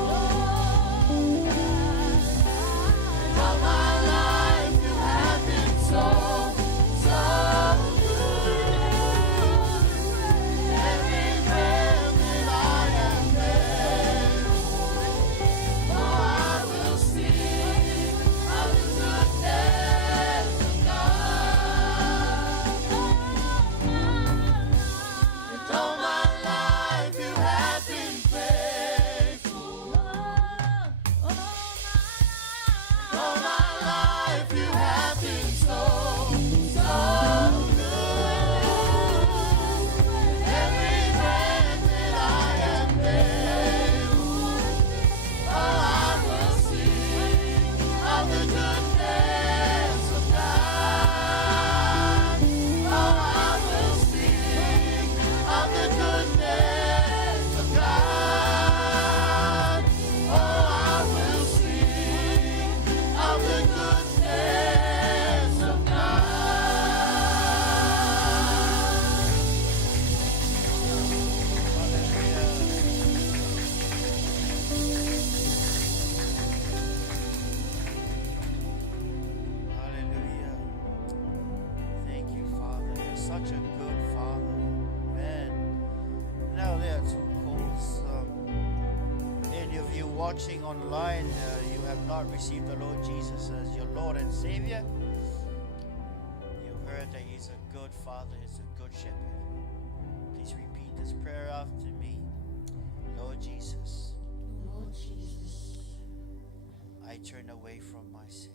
All my life you have been so, so good. Every breath that I am able, oh, I will sing of the goodness of God. All my life you have been faithful. All my life you have been so, so good. Every breath that I am able, oh, I will sing of the goodness of God. Oh, I will sing of the goodness of God. Oh, I will sing of the goodness of Hallelujah. Thank you, Father. You're such a good Father. Man. Now there are two calls. Any of you watching online, you have not received the Lord Jesus as your Lord and Savior. You heard that He's a good Father, He's a good Shepherd. Please repeat this prayer after me. I turn away from my sin.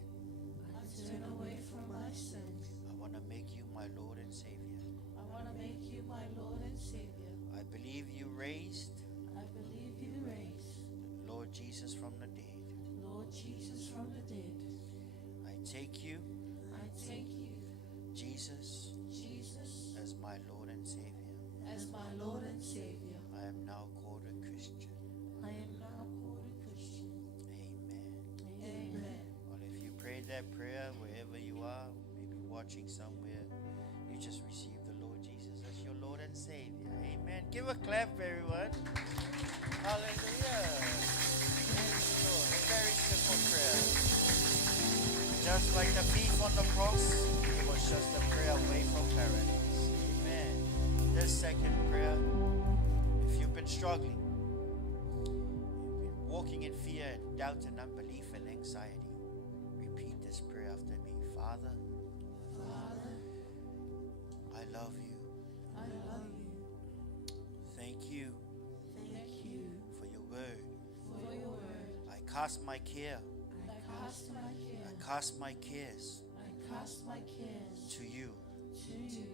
I turn away from my sin. I want to make you my Lord and Savior. I want to make you my Lord and Savior. I believe you raised I believe you raised Lord Jesus from the dead. Lord Jesus from the dead. I take you, I take you, Jesus, Jesus, as my Lord and Savior. as my Lord and Savior. I am now called a Christian. I am now called a Christian. Amen. Amen. Well, if you prayed that prayer wherever you are, maybe watching somewhere, you just received the Lord Jesus as your Lord and Savior. Amen. Give a clap, everyone. Hallelujah. Praise the Lord. A very simple prayer. Just like the thief on the cross, it was just a prayer away from paradise. Amen. The second prayer, if you've been struggling, you've been walking in fear and doubt and unbelief and anxiety, repeat this prayer after me. Father, Father, I love you. I love you. Thank you Thank you for your word. for your word. I cast my care, I cast my care. I cast my cares I cast my cares to you. to you.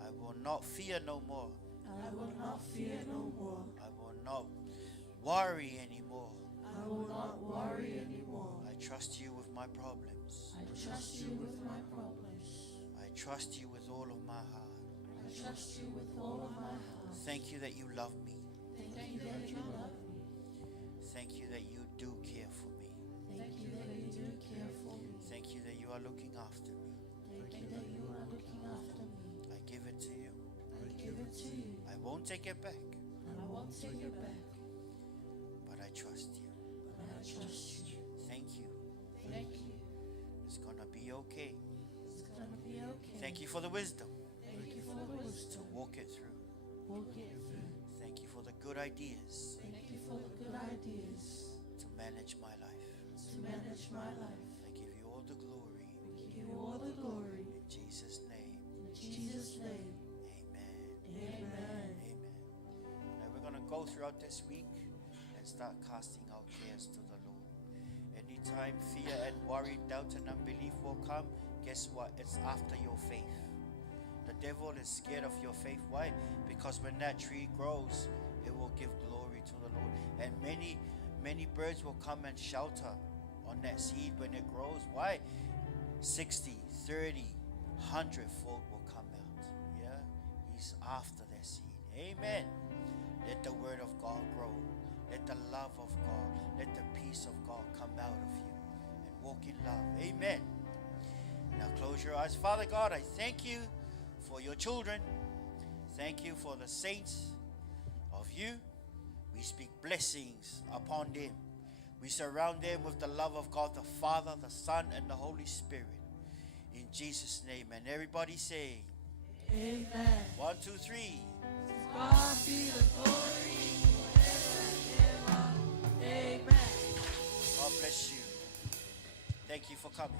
I will not fear no more. I will not fear no more. I will not worry anymore. I will not worry anymore. I trust you with my problems. I trust you with my problems. I trust you with all of my heart. I trust you with all of my heart. Thank you that you love me. Thank you that you love me. Thank you that you do care for me. Thank you that you do care for me. Thank you that you are looking after me. Thank you that you are looking after me. I give it to you. I give it to you. I won't take it back, I won't take it back, but I trust you. but I trust you. Thank you. Thank you. It's gonna be okay. It's gonna be okay. Thank you for the wisdom Thank you for the to wisdom. walk it through. Walk it through. Thank you for the good ideas Thank you for the good ideas to manage my life. to manage my life. I give you all the glory We give you all the glory. in Jesus' name. In Jesus' name. Amen. Amen. Amen. Now we're going to go throughout this week and start casting our cares to the Lord. Anytime fear and worry, doubt and unbelief will come, guess what? It's after your faith. The devil is scared of your faith. Why? Because when that tree grows, it will give glory to the Lord. And many birds will come and shelter on that seed when it grows. Why? 60, 30, 100-fold will come out. Yeah? He's after that seed. Amen. Let the word of God grow. Let the love of God, let the peace of God come out of you and walk in love. Amen. Now close your eyes. Father God, I thank you for your children. Thank you for the saints of you. We speak blessings upon them. We surround them with the love of God, the Father, the Son, and the Holy Spirit. In Jesus' name. And everybody say, Amen. 1, 2, 3. God be the glory forever and ever. Amen. God bless you. Thank you for coming.